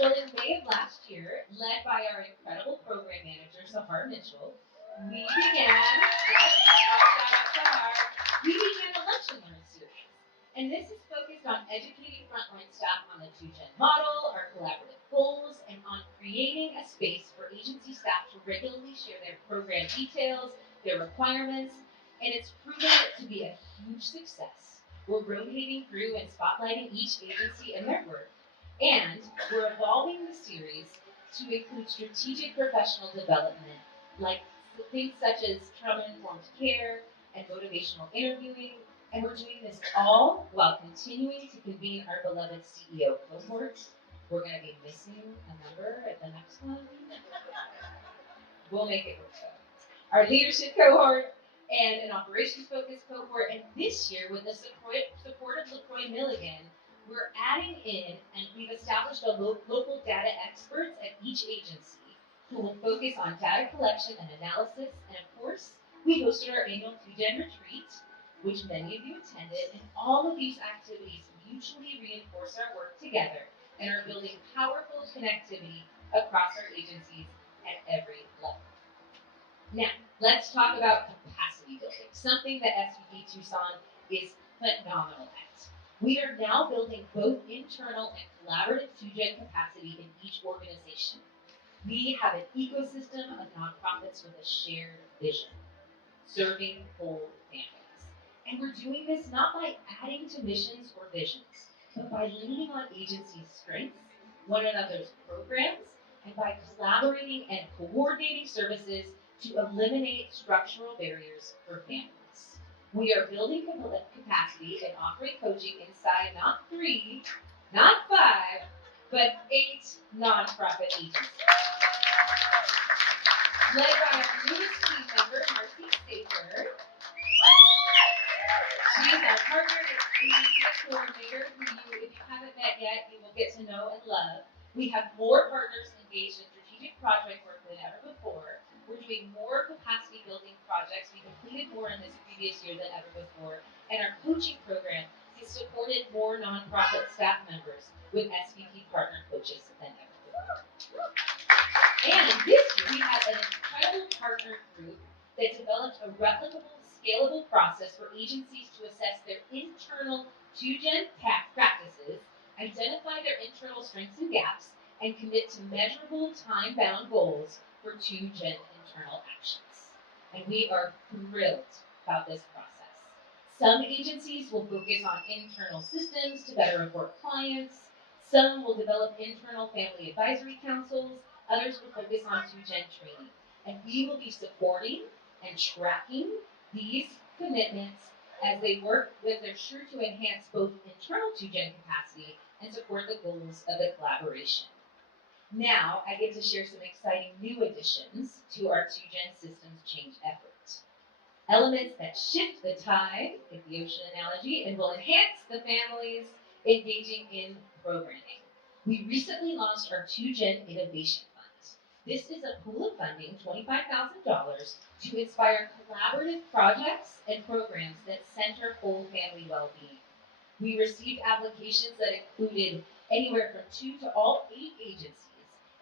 Well, in May of last year, led by our incredible program manager, Sahar Mitchell, we began a lunch and learn series. And this is focused on educating frontline staff on the two-gen model, our collaborative goals, and on creating a space for agency staff to regularly share their program details, their requirements, and it's proven to be a huge success. We're rotating through and spotlighting each agency and their work, and we're evolving the series to include strategic professional development, like things such as trauma-informed care and motivational interviewing, and we're doing this all while continuing to convene our beloved CEO cohort. We're going to be missing a member at the next one. We'll make it work though. Our leadership cohort and an operations-focused cohort, and this year with the support of LaCroix Milligan, we're adding in, and we've established a local data experts at each agency who will focus on data collection and analysis, and of course, we hosted our annual two-gen retreat, which many of you attended, and all of these activities mutually reinforce our work together and are building powerful connectivity across our agencies at every level. Now, let's talk about capacity building, something that SVP Tucson is phenomenal at. We are now building both internal and collaborative two-gen capacity in each organization. We have an ecosystem of nonprofits with a shared vision, serving whole families. And we're doing this not by adding to missions or visions, but by leaning on agencies' strengths, one another's programs, and by collaborating and coordinating services to eliminate structural barriers for families. We are building capacity and offering coaching inside not 3, not 5, but 8 nonprofit agencies. Led by our newest team member, Marcy Staker. She is our partner and coordinator who if you haven't met yet, you will get to know and love. We have more partners engaged in strategic project work than ever before. We're doing more capacity building projects. We completed more in this previous year than ever before. And our coaching program has supported more nonprofit staff members with SVP partner coaches than ever before. And this year, we had an incredible partner group that developed a replicable, scalable process for agencies to assess their internal 2Gen practices, identify their internal strengths and gaps, and commit to measurable, time-bound goals for 2Gen internal actions. And we are thrilled about this process. Some agencies will focus on internal systems to better report clients. Some will develop internal family advisory councils. Others will focus on 2Gen training. And we will be supporting and tracking these commitments as they work with their sure to enhance both internal 2Gen capacity and support the goals of the collaboration. Now, I get to share some exciting new additions to our 2Gen systems change effort. Elements that shift the tide, if the ocean analogy, and will enhance the families engaging in programming. We recently launched our 2Gen Innovation Fund. This is a pool of funding, $25,000, to inspire collaborative projects and programs that center whole family well-being. We received applications that included anywhere from 2 to all 8 agencies.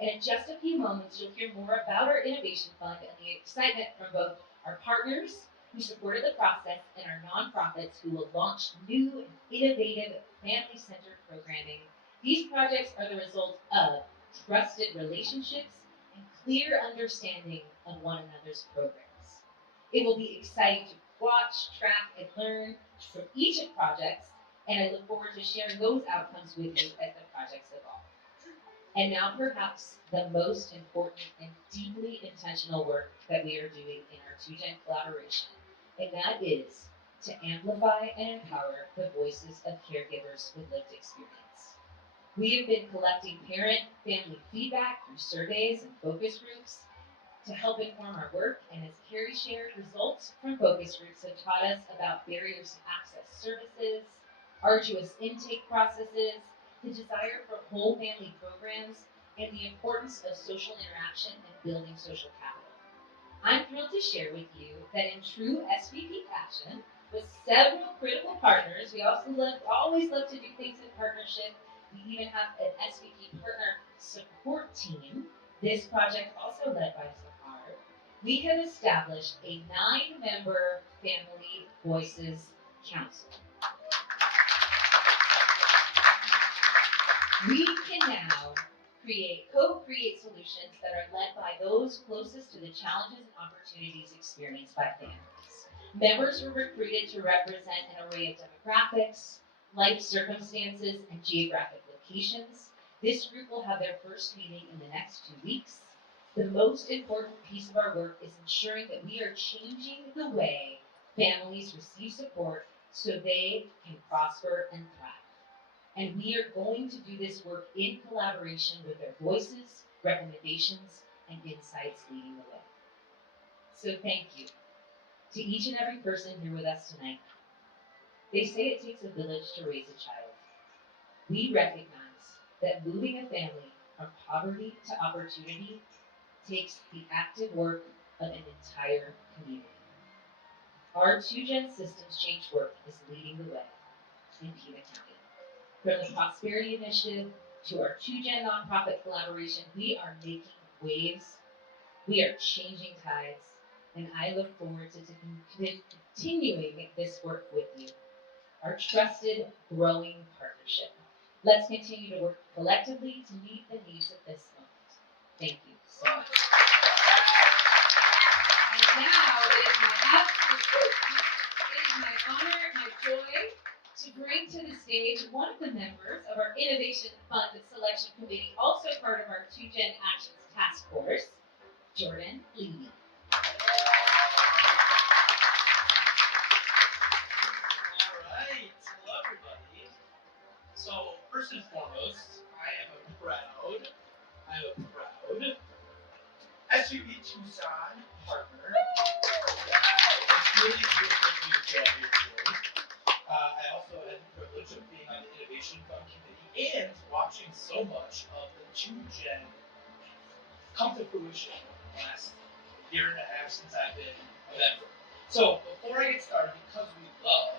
And in just a few moments, you'll hear more about our Innovation Fund and the excitement from both our partners who supported the process and our nonprofits who will launch new and innovative family-centered programming. These projects are the result of trusted relationships and clear understanding of one another's programs. It will be exciting to watch, track, and learn from each of projects, and I look forward to sharing those outcomes with you as the projects evolve. And now perhaps the most important and deeply intentional work that we are doing in our 2Gen collaboration, and that is to amplify and empower the voices of caregivers with lived experience. We have been collecting parent-family feedback through surveys and focus groups to help inform our work, and as Carrie shared, results from focus groups have taught us about barriers to access services, arduous intake processes, the desire for whole family programs, and the importance of social interaction and building social capital. I'm thrilled to share with you that in true SVP fashion, with several critical partners, we always love to do things in partnership. We even have an SVP partner support team. This project also led by Sahar. We have established a 9-member Family Voices Council. We can now co-create solutions that are led by those closest to the challenges and opportunities experienced by families. Members were recruited to represent an array of demographics, life circumstances, and geographic locations. This group will have their first meeting in the next 2 weeks. The most important piece of our work is ensuring that we are changing the way families receive support so they can prosper and thrive. And we are going to do this work in collaboration with their voices, recommendations, and insights leading the way. So thank you to each and every person here with us tonight. They say it takes a village to raise a child. We recognize that moving a family from poverty to opportunity takes the active work of an entire community. Our 2Gen systems change work is leading the way in Pima County. From the Prosperity Initiative to our 2Gen nonprofit collaboration, we are making waves, we are changing tides, and I look forward to continuing this work with you. Our trusted, growing partnership. Let's continue to work collectively to meet the needs of this moment. Thank you so much. And now it is my honor, my joy, to bring to the stage one of the members of our Innovation Fund Selection Committee, also part of our 2Gen Actions Task Force, Jordan Levy. All right, hello everybody. So first and foremost, I am a proud SVP Tucson partner. It's really beautiful to be here today. I also had the privilege of being on the Innovation Fund Committee and watching so much of the 2Gen come to fruition in the last year and a half since I've been a member. So before I get started, because we love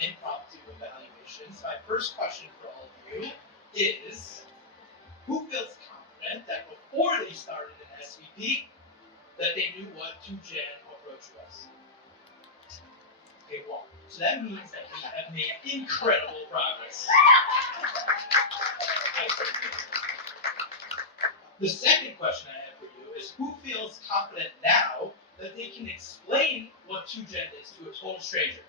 impromptu evaluations. My first question for all of you is, who feels confident that before they started an SVP, that they knew what 2Gen approach was? Okay, one. So that means that we have made incredible progress. The second question I have for you is, who feels confident now that they can explain what 2Gen is to a total stranger?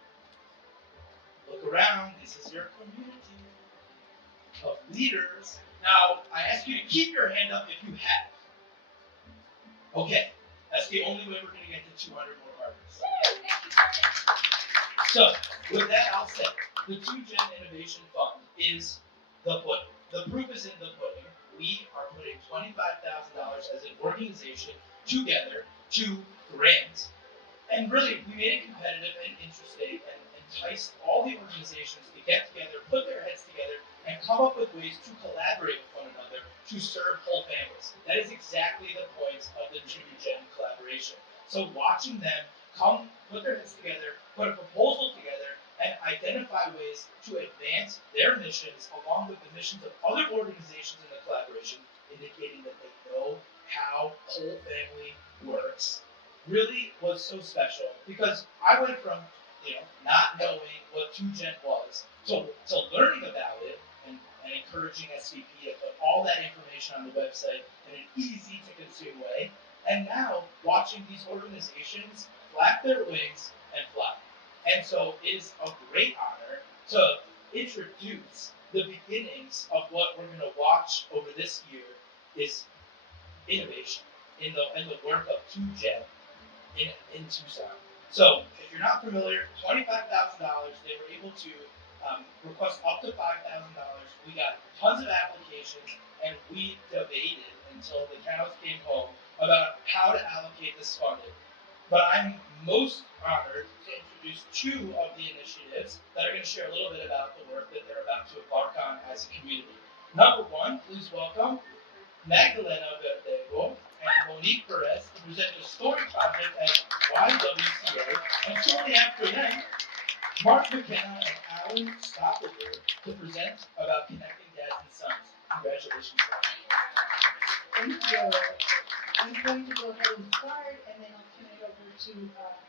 Look around, this is your community of leaders. Now, I ask you to keep your hand up if you have. Okay, that's the only way we're going to get to 200 more partners. So, with that, I'll say, the 2Gen Innovation Fund is the pudding. The proof is in the pudding. We are putting $25,000 as an organization together to grant. And really, we made it competitive and interesting and enticed all the organizations to get together, put their heads together, and come up with ways to collaborate with one another to serve whole families. That is exactly the point of the 2Gen collaboration. So watching them come, put their heads together, put a proposal together, and identify ways to advance their missions along with the missions of other organizations in the collaboration, indicating that they know how whole family works, really was so special, because I went from not knowing what 2Gen was to learning about it and encouraging SVP to put all that information on the website in an easy to consume way, and now watching these organizations flap their wings and fly. And so it is a great honor to introduce the beginnings of what we're going to watch over this year is innovation in the work of 2Gen in Tucson. So, if you're not familiar, $25,000, they were able to request up to $5,000. We got tons of applications, and we debated until the cows came home about how to allocate this funding. But I'm most honored to introduce two of the initiatives that are going to share a little bit about the work that they're about to embark on as a community. Number one, please welcome Magdalena Verdejo and Monique Perez to present the story project at YWCA, and shortly after them, Mark McKenna and Alan Stopper to present about connecting dads and sons. Congratulations. Thank you. I'm going to go ahead and start, and then I'll turn it over to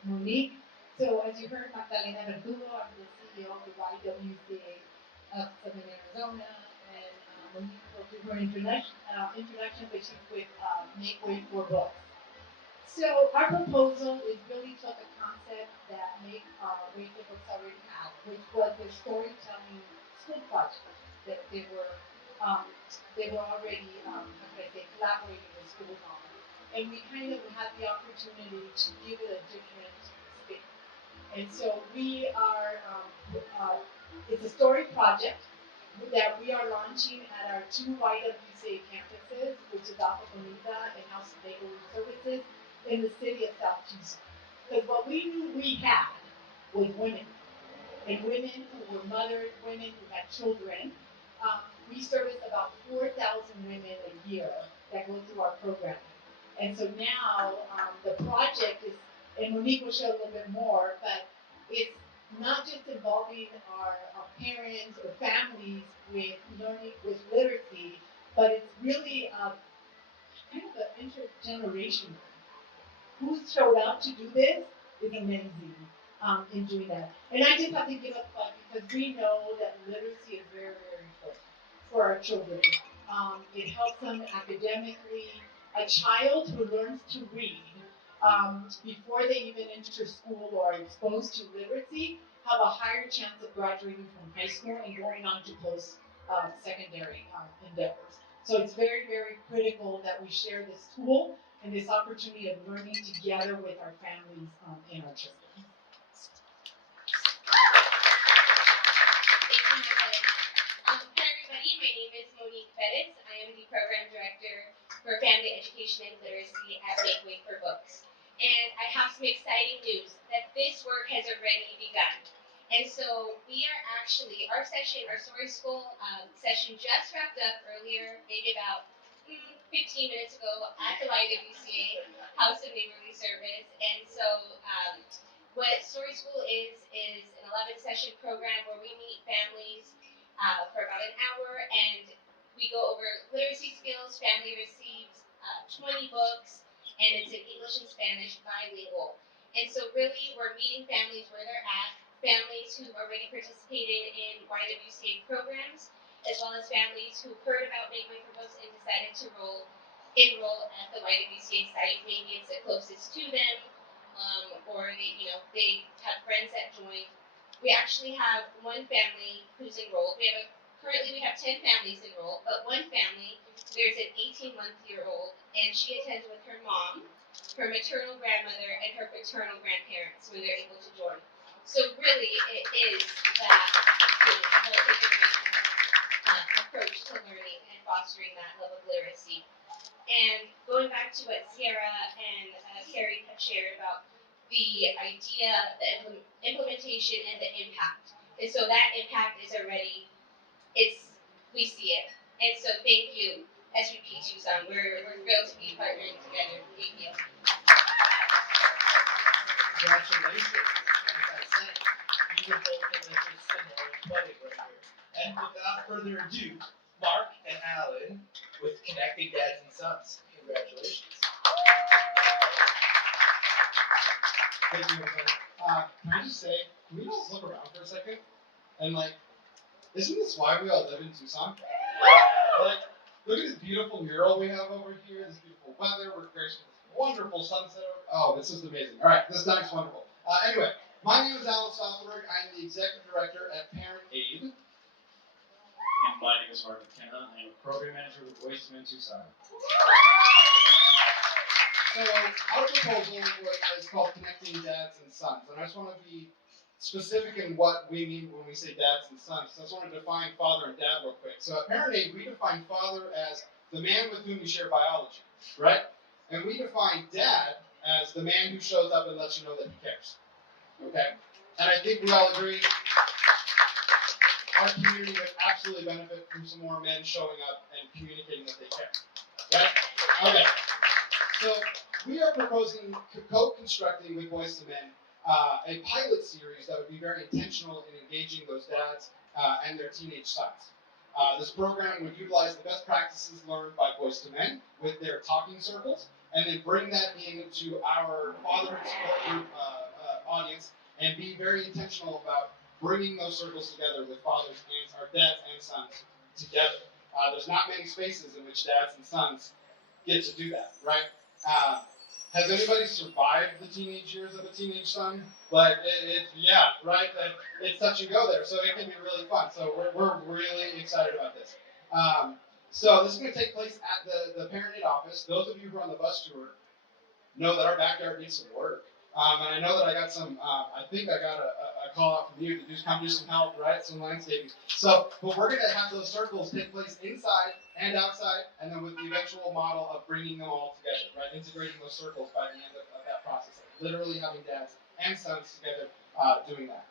Monique. So, as you heard, Magdalena Verdugo, I'm the CEO of the YWCA of Southern Arizona, and Monique will do her introduction, which is with Make Way for Books. So, our proposal is really took a concept that Make Way for Books already had, which was the storytelling school project that they were already, collaborating with schools on. And we kind of had the opportunity to give it a different spin. And so we are, it's a story project that we are launching at our two YWCA campuses, which is Alpha Bonita and House of Neighborhood Services in the city of South Tucson. Because what we knew we had was women. And women who were mothers, women who had children. We service about 4,000 women a year that go through our program. And so now the project is, and Monique will share a little bit more, but it's not just involving our parents or families with learning, with literacy, but it's really kind of an intergenerational. Who showed up to do this is amazing in doing that. And I just have to give a plug because we know that literacy is very, very important for our children. It helps them academically. A child who learns to read before they even enter school or are exposed to literacy have a higher chance of graduating from high school and going on to post-secondary endeavors. So it's very, very critical that we share this tool and this opportunity of learning together with our families and our children. Hi everybody, my name is Monique Perez. I am the Program Director for Family Education and Literacy at Make Way for Books. And I have some exciting news that this work has already begun. And so we are actually, our story school session just wrapped up earlier, maybe about 15 minutes ago at the YWCA House of Neighborly Service. And so What Story School is an 11-session program where we meet families for about an hour, and we go over literacy skills. Family receives 20 books, and it's in English and Spanish bilingual. And so really, we're meeting families where they're at, families who already participated in YWCA programs, as well as families who heard about Make Way for Books and decided to enroll at the YWCA site. Maybe it's the closest to them, or they have friends that joined. We actually have one family who's enrolled. Currently we have 10 families enrolled, but one family, there's an 18-month-year-old, and she attends with her mom, her maternal grandmother, and her paternal grandparents when they're able to join. So really, it is that multi-generational approach to learning and fostering that love of literacy. And going back to what Sierra and Carrie have shared about the idea, the implementation, and the impact. And so that impact is already, we see it. And so thank you, SVP Tucson. We're thrilled to be partnering together. Thank you. Congratulations. Like I said, you were both in the similar wedding right here. And without further ado, Mark and Alan with Connecting Dads and Sons. Congratulations. Thank you, everybody. Can I just say, can we all look around for a second? And isn't this why we all live in Tucson? Look at this beautiful mural we have over here, this beautiful weather, we're graced with this wonderful sunset. Oh, this is amazing. All right, this night's wonderful. Anyway, my name is Alan Stoltenberg. I'm the Executive Director at Parent Aid. And my name is Mark McKenna. I am a Program Manager with Voice in Tucson. So our proposal is called Connecting Dads and Sons, and I just want to be specific in what we mean when we say dads and sons. So I just want to define father and dad real quick. So at Parent Aid, we define father as the man with whom you share biology, right? And we define dad as the man who shows up and lets you know that he cares, okay? And I think we all agree our community would absolutely benefit from some more men showing up and communicating that they care, right? Okay. So we are proposing co-constructing with Voice to Men a pilot series that would be very intentional in engaging those dads and their teenage sons. This program would utilize the best practices learned by Voice to Men with their talking circles, and then bring that into our father and support group audience, and be very intentional about bringing those circles together with fathers and our dads and sons together. There's not many spaces in which dads and sons get to do that, right? Has anybody survived the teenage years of a teenage son? Yeah, right? It's touch and go there, so it can be really fun. So we're really excited about this. So this is going to take place at the Parent Aid office. Those of you who are on the bus tour know that our backyard needs some work. And I know that I got I think I got a call out from you to come do some help, right? Some landscaping. But we're going to have those circles take place inside and outside, and then with the eventual model of bringing them all together, right? Integrating those circles by the end of that process. Literally having dads and sons together doing that.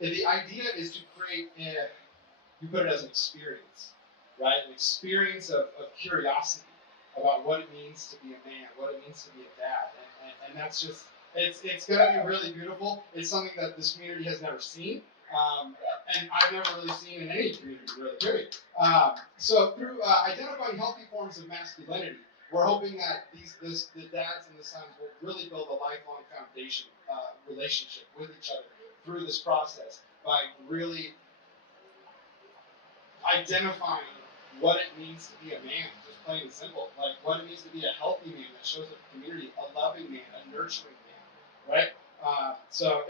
The idea is to create you put it as an experience, right? An experience of curiosity about what it means to be a man, what it means to be a dad. And that's just, it's going to be really beautiful. It's something that this community has never seen. And I've never really seen in any community, really, period. So through identifying healthy forms of masculinity, we're hoping that the dads and the sons will really build a lifelong foundation relationship with each other through this process by really identifying what it means to be a man, just plain and simple. Like what it means to be a healthy man that shows up in the community, a loving man, a nurturing man, right? So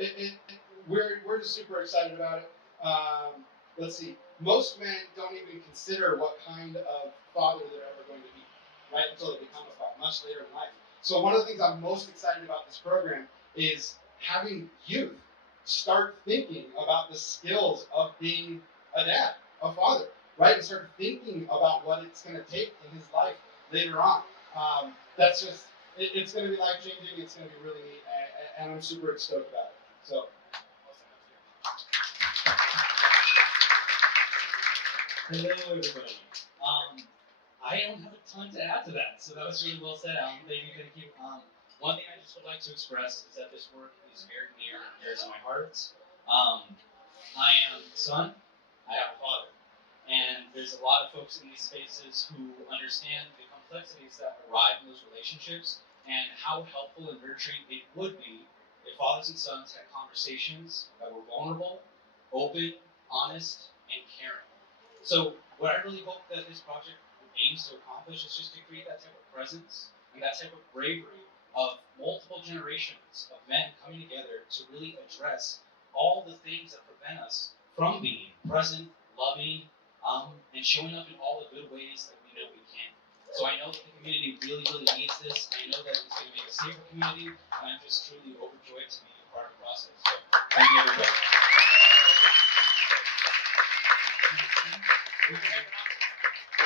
we're just super excited about it. Let's see. Most men don't even consider what kind of father they're ever going to be, right? Until they become a father, much later in life. So one of the things I'm most excited about this program is having youth start thinking about the skills of being a dad, a father, right? And start thinking about what it's going to take in his life later on. That's just, it's going to be life-changing. It's going to be really neat, and I'm super stoked about it. So. Hello, everybody. I don't have a ton to add to that, so that was really well said, Alan. Thank you. One thing I just would like to express is that this work is very near and dear to my heart. I am a son, I have a father, and there's a lot of folks in these spaces who understand the complexities that arrive in those relationships and how helpful and nurturing it would be if fathers and sons had conversations that were vulnerable, open, honest, and caring. So what I really hope that this project aims to accomplish is just to create that type of presence and that type of bravery of multiple generations of men coming together to really address all the things that prevent us from being present, loving, and showing up in all the good ways that we know we can. So I know that the community really, really needs this. I know that it's going to make a safer community, and I'm just truly overjoyed to be a part of the process. So thank you, everybody.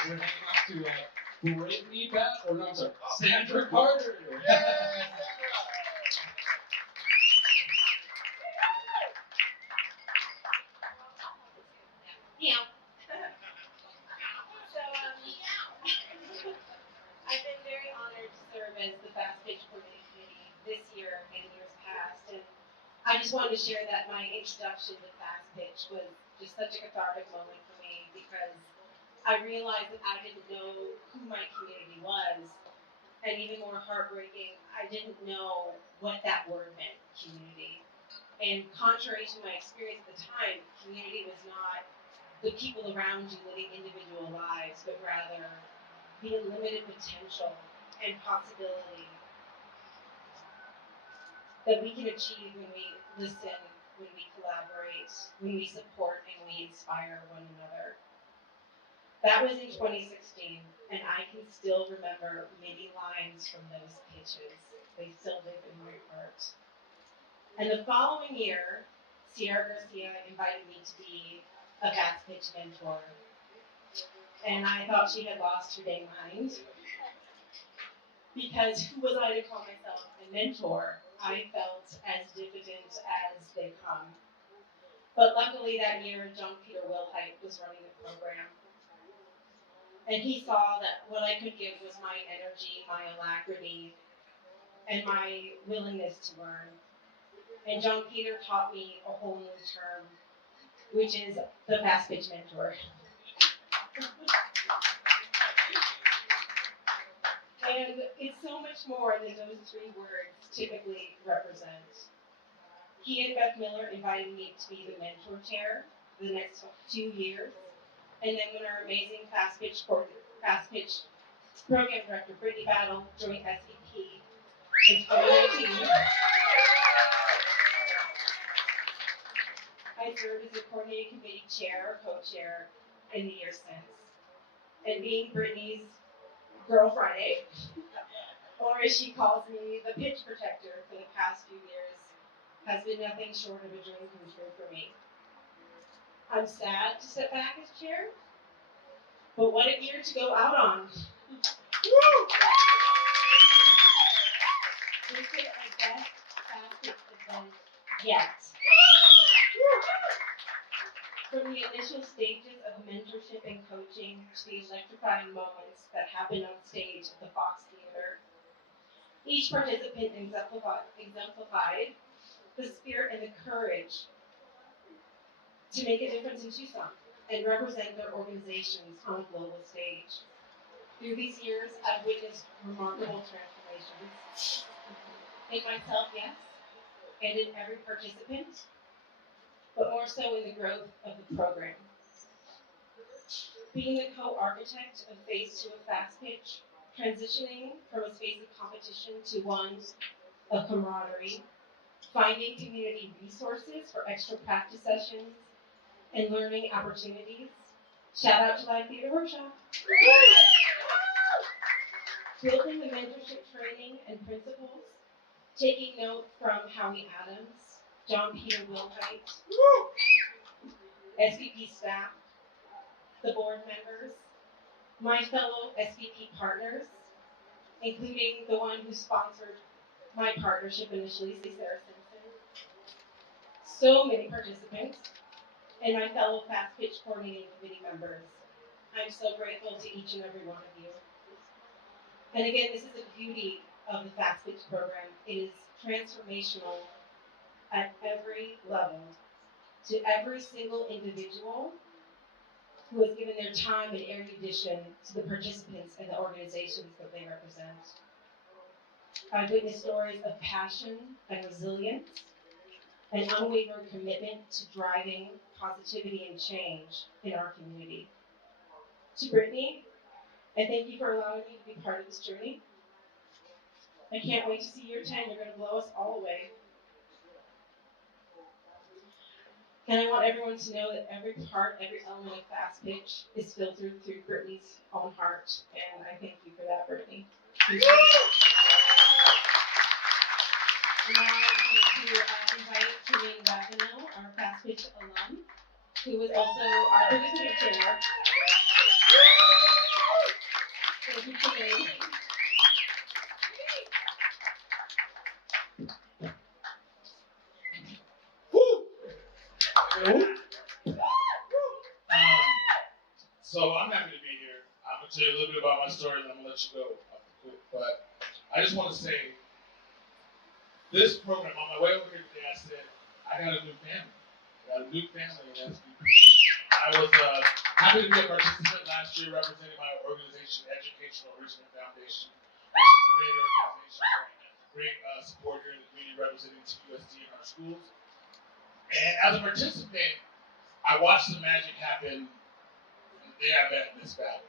We're handing off to Brittany Bat, or no, I'm sorry, Sandra Carter. Yeah. So, I've been very honored to serve as the Fast Pitch Coordinating Committee this year and years past, and I just wanted to share that my introduction to Fast Pitch was just such a cathartic moment for me because I realized that I didn't know who my community was, and even more heartbreaking, I didn't know what that word meant, community. And contrary to my experience at the time, community was not the people around you living individual lives, but rather the unlimited potential and possibility that we can achieve when we listen, when we collaborate, when we support, and we inspire one another. That was in 2016, and I can still remember many lines from those pitches. They still live in my heart. And the following year, Sierra Garcia invited me to be a Fast Pitch mentor. And I thought she had lost her dang mind. Because who was I to call myself a mentor? I felt as diffident as they come. But luckily that year, John Peter Wilhite was running the program. And he saw that what I could give was my energy, my alacrity, and my willingness to learn. And John Peter taught me a whole new term, which is the Fast Pitch Mentor. And it's so much more than those three words typically represent. He and Beth Miller invited me to be the mentor chair for the next 2 years. And then when our amazing Fast Pitch program director, Brittany Battle, joined SVP in 2019, I served as a coordinating committee chair or co-chair in the years since. And being Brittany's Girl Friday, or as she calls me, the pitch protector for the past few years, has been nothing short of a dream come true for me. I'm sad to sit back as chair, but what a year to go out on. This is our best Fast Pitch event yet. From the initial stages of mentorship and coaching to the electrifying moments that happen on stage at the Fox Theater, each participant exemplified the spirit and the courage to make a difference in Tucson and represent their organizations on a global stage. Through these years, I've witnessed remarkable transformations in myself, yes, and in every participant, but more so in the growth of the program. Being the co-architect of Phase 2 of Fast Pitch, transitioning from a space of competition to one of camaraderie, finding community resources for extra practice sessions, and learning opportunities. Shout out to Live Theater Workshop. Building the mentorship training and principles, taking note from Howie Adams, John Peter Wilhite, SVP staff, the board members, my fellow SVP partners, including the one who sponsored my partnership initially, Sarah Simpson, so many participants, and my fellow Fast Pitch Coordinating Committee members. I'm so grateful to each and every one of you. And again, this is the beauty of the Fast Pitch program. It is transformational at every level to every single individual who has given their time and erudition to the participants and the organizations that they represent. I've witnessed stories of passion and resilience, an unwavering commitment to driving positivity and change in our community. To Brittany, I thank you for allowing me to be part of this journey. I can't wait to see year 10. You're going to blow us all away. And I want everyone to know that every part, every element of Fast Pitch is filtered through Brittany's own heart. And I thank you for that, Brittany. And now I'm going to invite Tremaine Ravenel, our Fast Pitch alum, who was also our participant chair. Thank you, Tremaine. So I'm happy to be here. I'm gonna tell you a little bit about my story, and I'm gonna let you go. But I just want to say, this program, on my way over here today, I said I got a new family. I got a new family in SBP. I was happy to be a participant last year, representing my organization, Educational Enrichment Foundation, which is a great organization, great support here in the community, representing TUSD in our schools. And as a participant, I watched the magic happen the day I met Miss Valley.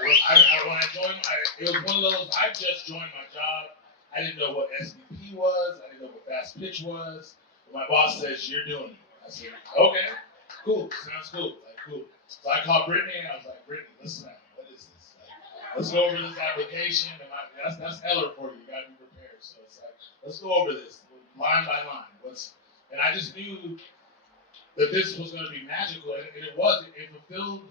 When I joined, it was one of those, I just joined my job. I didn't know what SVP was. I didn't know what Fast Pitch was. But my boss says, you're doing it. I said, okay, cool, sounds cool, cool. So I called Brittany and I was like, Brittany, listen, what is this? Let's go over this application. And that's Eller for you. You gotta be prepared. So it's like, let's go over this line by line. And I just knew that this was going to be magical, and it was. It fulfilled.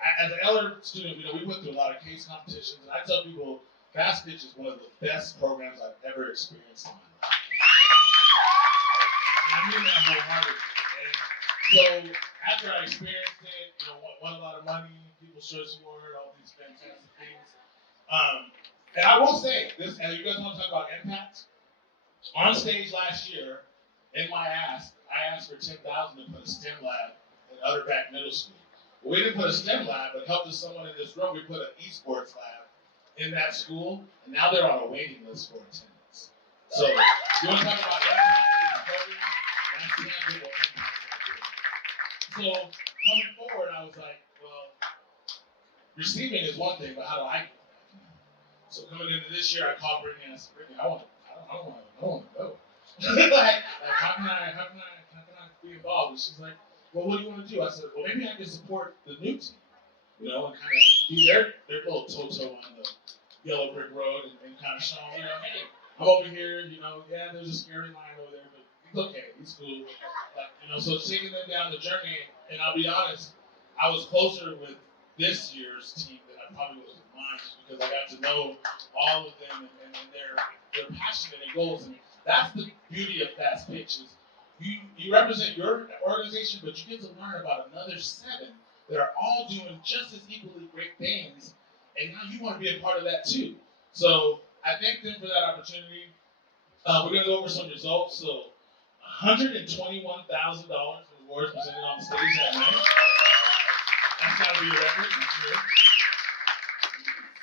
As an Eller student, we went through a lot of case competitions, and I tell people, Fast Pitch is one of the best programs I've ever experienced in my life. And I mean that wholeheartedly. And so after I experienced it, won a lot of money, People's Choice Award, all these fantastic things. And I will say this, and you guys want to talk about impact? On stage last year, in my ask, I asked for $10,000 to put a STEM lab in Utterback Middle School. Well, we didn't put a STEM lab, but helped us someone in this room. We put an esports lab in that school, and now they're on a waiting list for attendance. So, you want to talk about impact in this program? That's tangible impact. So, coming forward, I was like, well, receiving is one thing, but how do I get that? So, coming into this year, I called Brittany and I said, Brittany, I want to go. like how can I be involved? And she's like, well, what do you want to do? I said, well, maybe I can support the new team, and kind of be their little Toto on the yellow brick road and kind of show them, hey, I'm over here, yeah, there's a scary line over there, but it's okay, it's cool. So taking them down the journey, and I'll be honest, I was closer with this year's team than I probably was with mine, just because I got to know all of them and their passionate and goals. And that's the beauty of Fast Pitch is you represent your organization, but you get to learn about another 7 that are all doing just as equally great things, and now you want to be a part of that too. So I thank them for that opportunity. We're going to go over some results. So $121,000 in awards presented on the stage that night. That's got to be a record, I'm sure.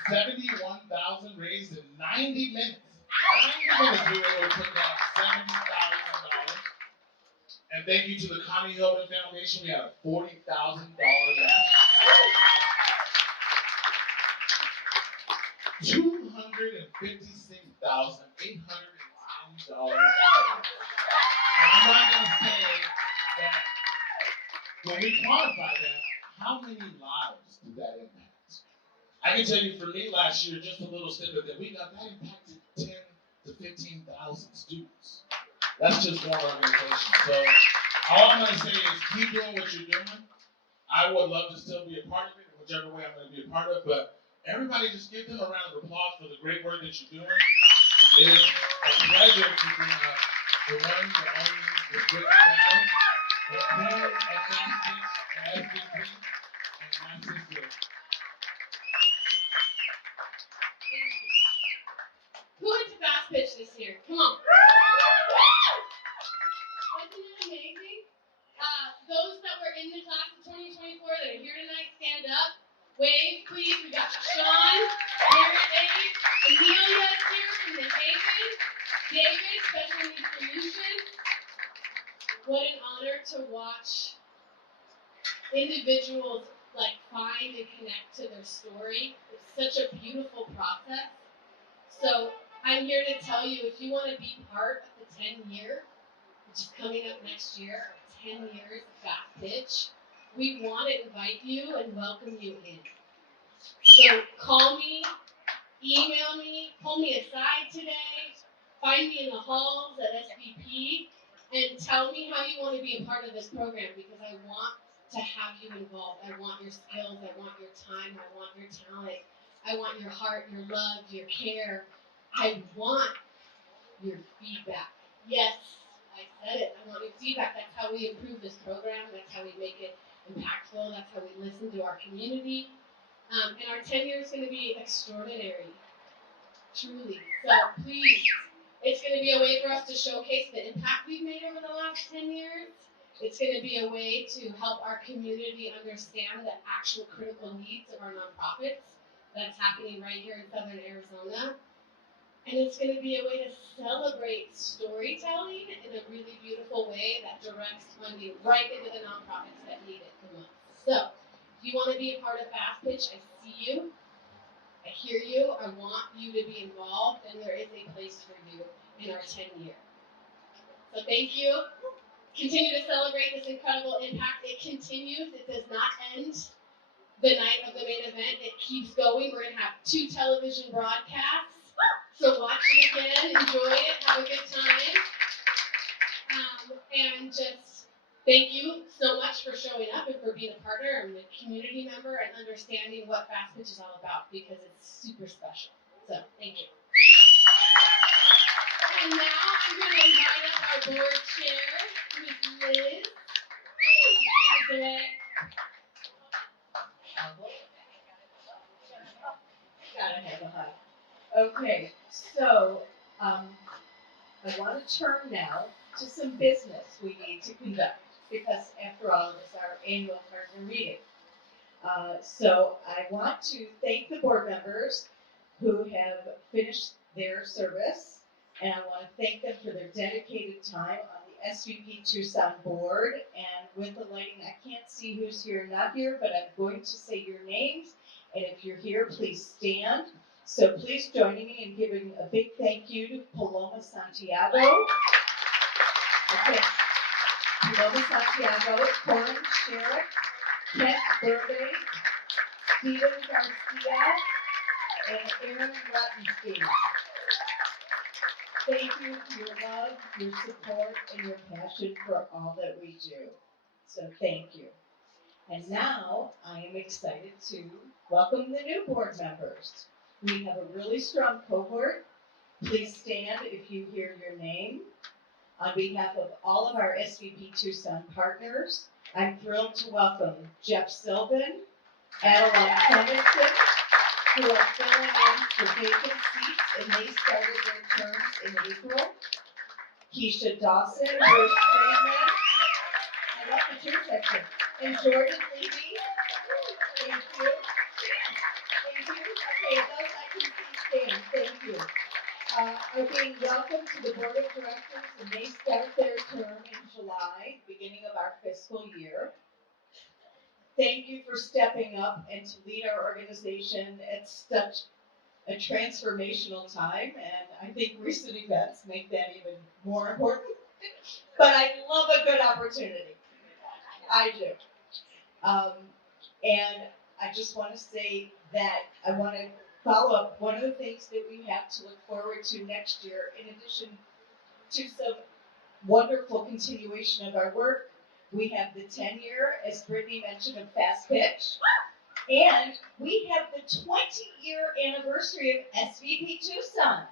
71,000 raised in 90 minutes. 90 minutes we were able to put down $70,000. And thank you to the Connie Hillman Foundation. We had a $40,000 match. $256,810. And I'm not going to say that when we quantify that, how many lives did that impact? I can tell you for me last year, just a little snippet that impacted 10 to 15,000 students. That's just one organization. So all I'm going to say is keep doing what you're doing. I would love to still be a part of it, whichever way I'm going to be a part of. But everybody just give them a round of applause for the great work that you're doing. It is a pleasure to bring up the one, the only, the Brittany Valley, the queen of Fast Pitch and SVP, and my sister. Wave, please. We got Sean, Parent Aid, Amelia is here from the Haven, David, Special Needs Solutions. What an honor to watch individuals like find and connect to their story. It's such a beautiful process. So I'm here to tell you, if you want to be part of the 10-year, which is coming up next year, 10 years of Fast Pitch, we want to invite you and welcome you in. So call me, email me, pull me aside today, find me in the halls at SVP, and tell me how you want to be a part of this program, because I want to have you involved. I want your skills, I want your time, I want your talent, I want your heart, your love, your care. I want your feedback. Yes, I said it. I want your feedback. That's how we improve this program. That's how we make it impactful. That's how we listen to our community. And our 10 years is going to be extraordinary, truly. So please, it's going to be a way for us to showcase the impact we've made over the last 10 years. It's going to be a way to help our community understand the actual critical needs of our nonprofits that's happening right here in Southern Arizona. And it's going to be a way to celebrate storytelling in a really beautiful way that directs funding right into the nonprofits that need it the most. So, if you want to be a part of Fast Pitch, I see you. I hear you. I want you to be involved, and there is a place for you in our 10-year. So thank you. Continue to celebrate this incredible impact. It continues. It does not end the night of the main event. It keeps going. We're going to have 2 television broadcasts. So watch it again, enjoy it, have a good time. And just thank you so much for showing up and for being a partner and a community member and understanding what Fast Pitch is all about, because it's super special. So thank you. And now I'm going to invite up our board chair, Ms. Liz. Gotta have a hug. Okay, so I want to turn now to some business we need to conduct, because after all, it's our annual partner meeting. So I want to thank the board members who have finished their service, and I want to thank them for their dedicated time on the SVP Tucson board. And with the lighting, I can't see who's here and not here, but I'm going to say your names, and if you're here, please stand. So please join me in giving a big thank you to Paloma Santiago. Okay. Paloma Santiago, Corin Sherrick, Kent Burbank, Steven Garcia, and Aaron Rottenstein. Thank you for your love, your support, and your passion for all that we do. So thank you. And now I am excited to welcome the new board members. We have a really strong cohort. Please stand if you hear your name. On behalf of all of our SVP Tucson partners, I'm thrilled to welcome Jeff Sylvan, Adeline Clemmenson, who are filling in for vacant seats, and they started their terms in April. Keisha Dawson, Bruce Friedman, I love the church section, and Jordan Levy. Thank you. Thank you. Okay, those I can see stand. Thank you. Are being welcomed to the board of directors, and they start their term in July, beginning of our fiscal year. Thank you for stepping up and to lead our organization at such a transformational time, and I think recent events make that even more important. But I love a good opportunity. I do. And I just want to say that I want to follow up. One of the things that we have to look forward to next year, in addition to some wonderful continuation of our work, we have the 10-year, as Brittany mentioned, of Fast Pitch. And we have the 20-year anniversary of SVP Tucson.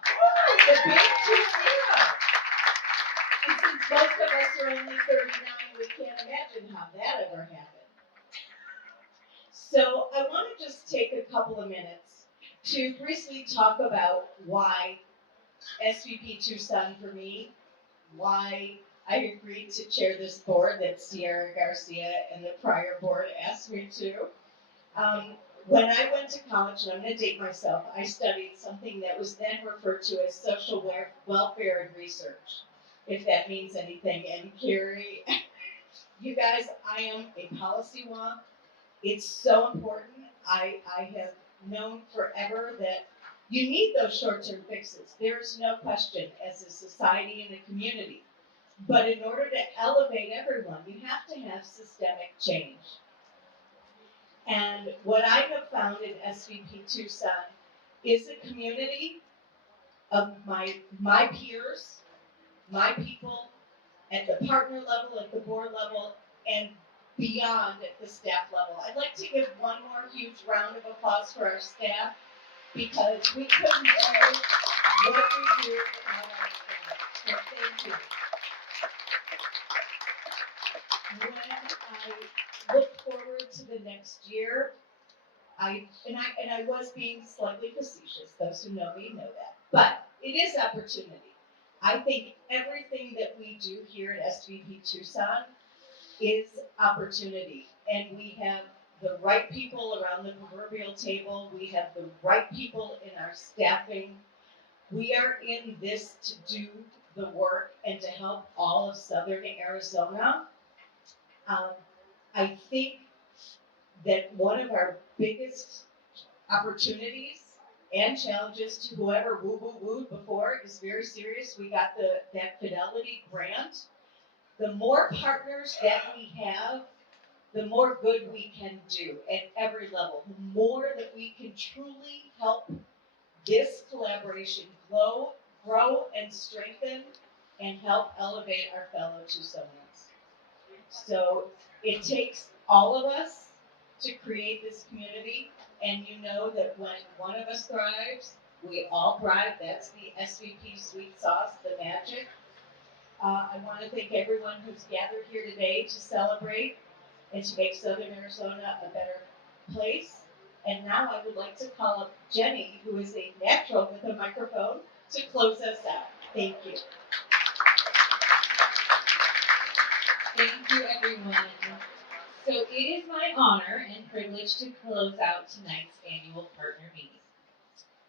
The big 2-0. And since most of us are only 39, we can't imagine how that ever happened. So I want to just take a couple of minutes to briefly talk about why SVP Tucson for me, why I agreed to chair this board that Sierra Garcia and the prior board asked me to. When I went to college, and I'm going to date myself, I studied something that was then referred to as social welfare and research, if that means anything. And Carrie, you guys, I am a policy wonk. It's so important. I have known forever that you need those short-term fixes. There's no question as a society and a community. But in order to elevate everyone, you have to have systemic change. And what I have found in SVP Tucson is a community of my peers, my people, at the partner level, at the board level, and beyond at the staff level. I'd like to give one more huge round of applause for our staff because we couldn't do what we do without our staff. So thank you. When I look forward to the next year, I was being slightly facetious. Those who know me know that. But it is opportunity. I think everything that we do here at SVP Tucson is opportunity. And we have the right people around the proverbial table. We have the right people in our staffing. We are in this to do the work and to help all of Southern Arizona. I think that one of our biggest opportunities and challenges to whoever woo-woo-wooed before is very serious. We got that Fidelity grant. The more partners that we have, the more good we can do at every level. The more that we can truly help this collaboration grow and strengthen and help elevate our fellow Tucsonians. So it takes all of us to create this community, and you know that when one of us thrives, we all thrive. That's the SVP sweet sauce, the magic. I want to thank everyone who's gathered here today to celebrate and to make Southern Arizona a better place. And now I would like to call up Jenny, who is a natural with a microphone, to close us out. Thank you. Thank you, everyone. So it is my honor and privilege to close out tonight's annual partner meeting.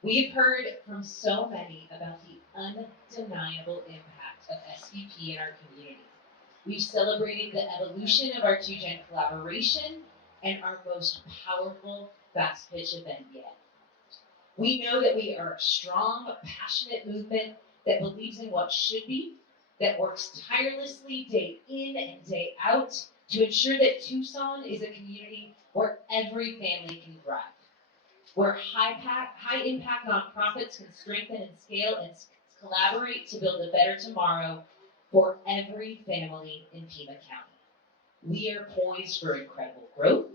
We've heard from so many about the undeniable impact of SVP in our community. We've celebrated the evolution of our two-gen collaboration and our most powerful fast pitch event yet. We know that we are a strong, passionate movement that believes in what should be, that works tirelessly day in and day out to ensure that Tucson is a community where every family can thrive, where high impact nonprofits can strengthen and scale and collaborate to build a better tomorrow for every family in Pima County. We are poised for incredible growth,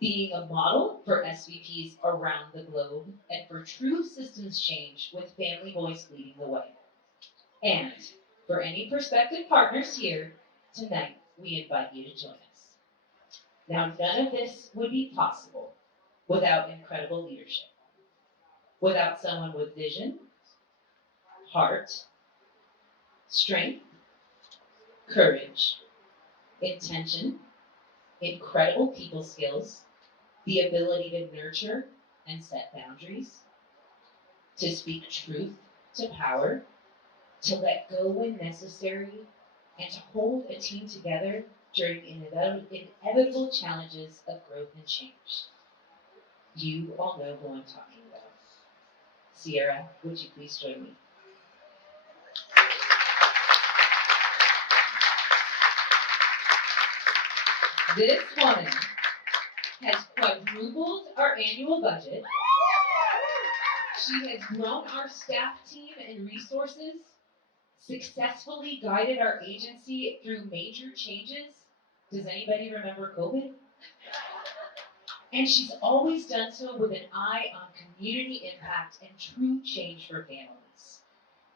being a model for SVPs around the globe, and for true systems change with family voice leading the way. And for any prospective partners here, tonight we invite you to join us. Now, none of this would be possible without incredible leadership, without someone with vision, heart, strength, courage, intention, incredible people skills, the ability to nurture and set boundaries, to speak truth to power, to let go when necessary, and to hold a team together during inevitable challenges of growth and change. You all know who I'm talking about. Sierra, would you please join me? This woman has quadrupled our annual budget. She has grown our staff team and resources, successfully guided our agency through major changes. Does anybody remember COVID? And she's always done so with an eye on community impact and true change for families.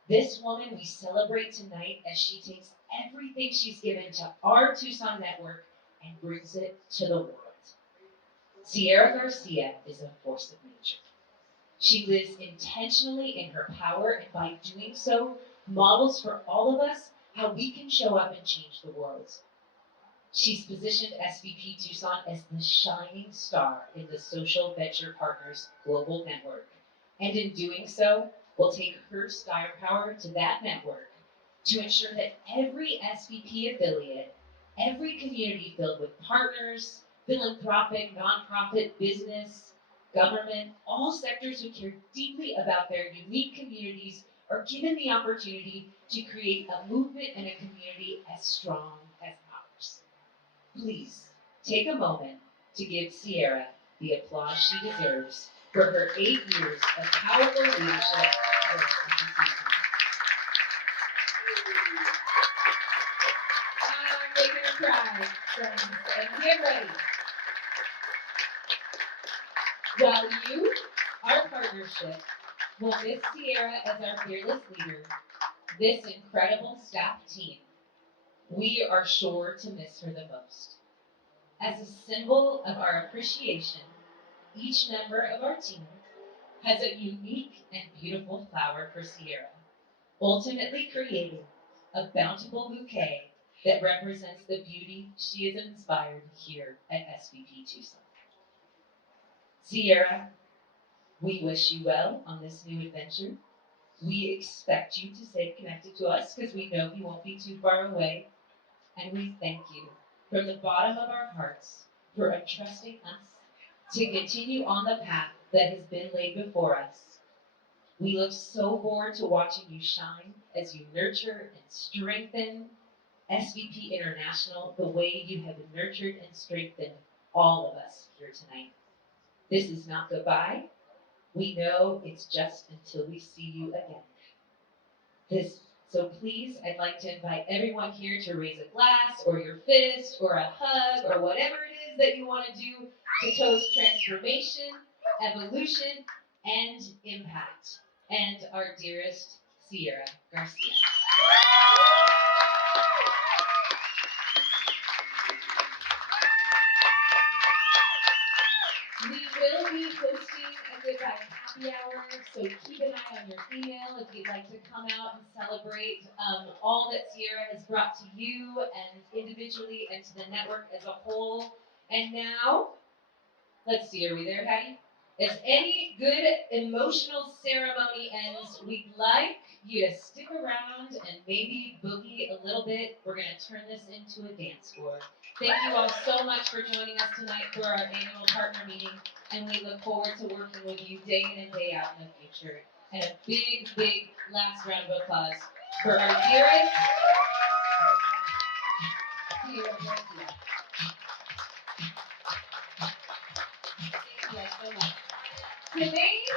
This woman we celebrate tonight as she takes everything she's given to our Tucson network and brings it to the world. Sierra Garcia is a force of nature. She lives intentionally in her power, and by doing so, models for all of us how we can show up and change the world. She's positioned SVP Tucson as the shining star in the Social Venture Partners Global Network. And in doing so, will take her star power to that network to ensure that every SVP affiliate, every community filled with partners, philanthropic, nonprofit, business, government, all sectors who care deeply about their unique communities are given the opportunity to create a movement and a community as strong as ours. Please take a moment to give Sierra the applause she deserves for her 8 years of powerful leadership here at Tucson. I'm making her cry, friends, and get ready. While you, our partnership, will miss Sierra as our fearless leader, this incredible staff team, we are sure to miss her the most. As a symbol of our appreciation, each member of our team has a unique and beautiful flower for Sierra, ultimately creating a bountiful bouquet that represents the beauty she has inspired here at SVP Tucson. Sierra, we wish you well on this new adventure. We expect you to stay connected to us because we know you won't be too far away. And we thank you from the bottom of our hearts for entrusting us to continue on the path that has been laid before us. We look so forward to watching you shine as you nurture and strengthen SVP International the way you have nurtured and strengthened all of us here tonight. This is not goodbye. We know it's just until we see you again. So please, I'd like to invite everyone here to raise a glass or your fist or a hug or whatever it is that you want to do to toast transformation, evolution, and impact. And our dearest Sierra Garcia. We will be hosting a goodbye happy hour, so keep an eye on your email if you'd like to come out and celebrate all that Sierra has brought to you and individually and to the network as a whole. And now, let's see, are we there, Hattie? As any good emotional ceremony ends, we'd like you to stick around and maybe boogie a little bit. We're going to turn this into a dance floor. Thank you all so much for joining us tonight for our annual partner meeting, and we look forward to working with you day in and day out in the future. And a big, big last round of applause for our dearest Sierra Garcia. Thank you all so much. Today's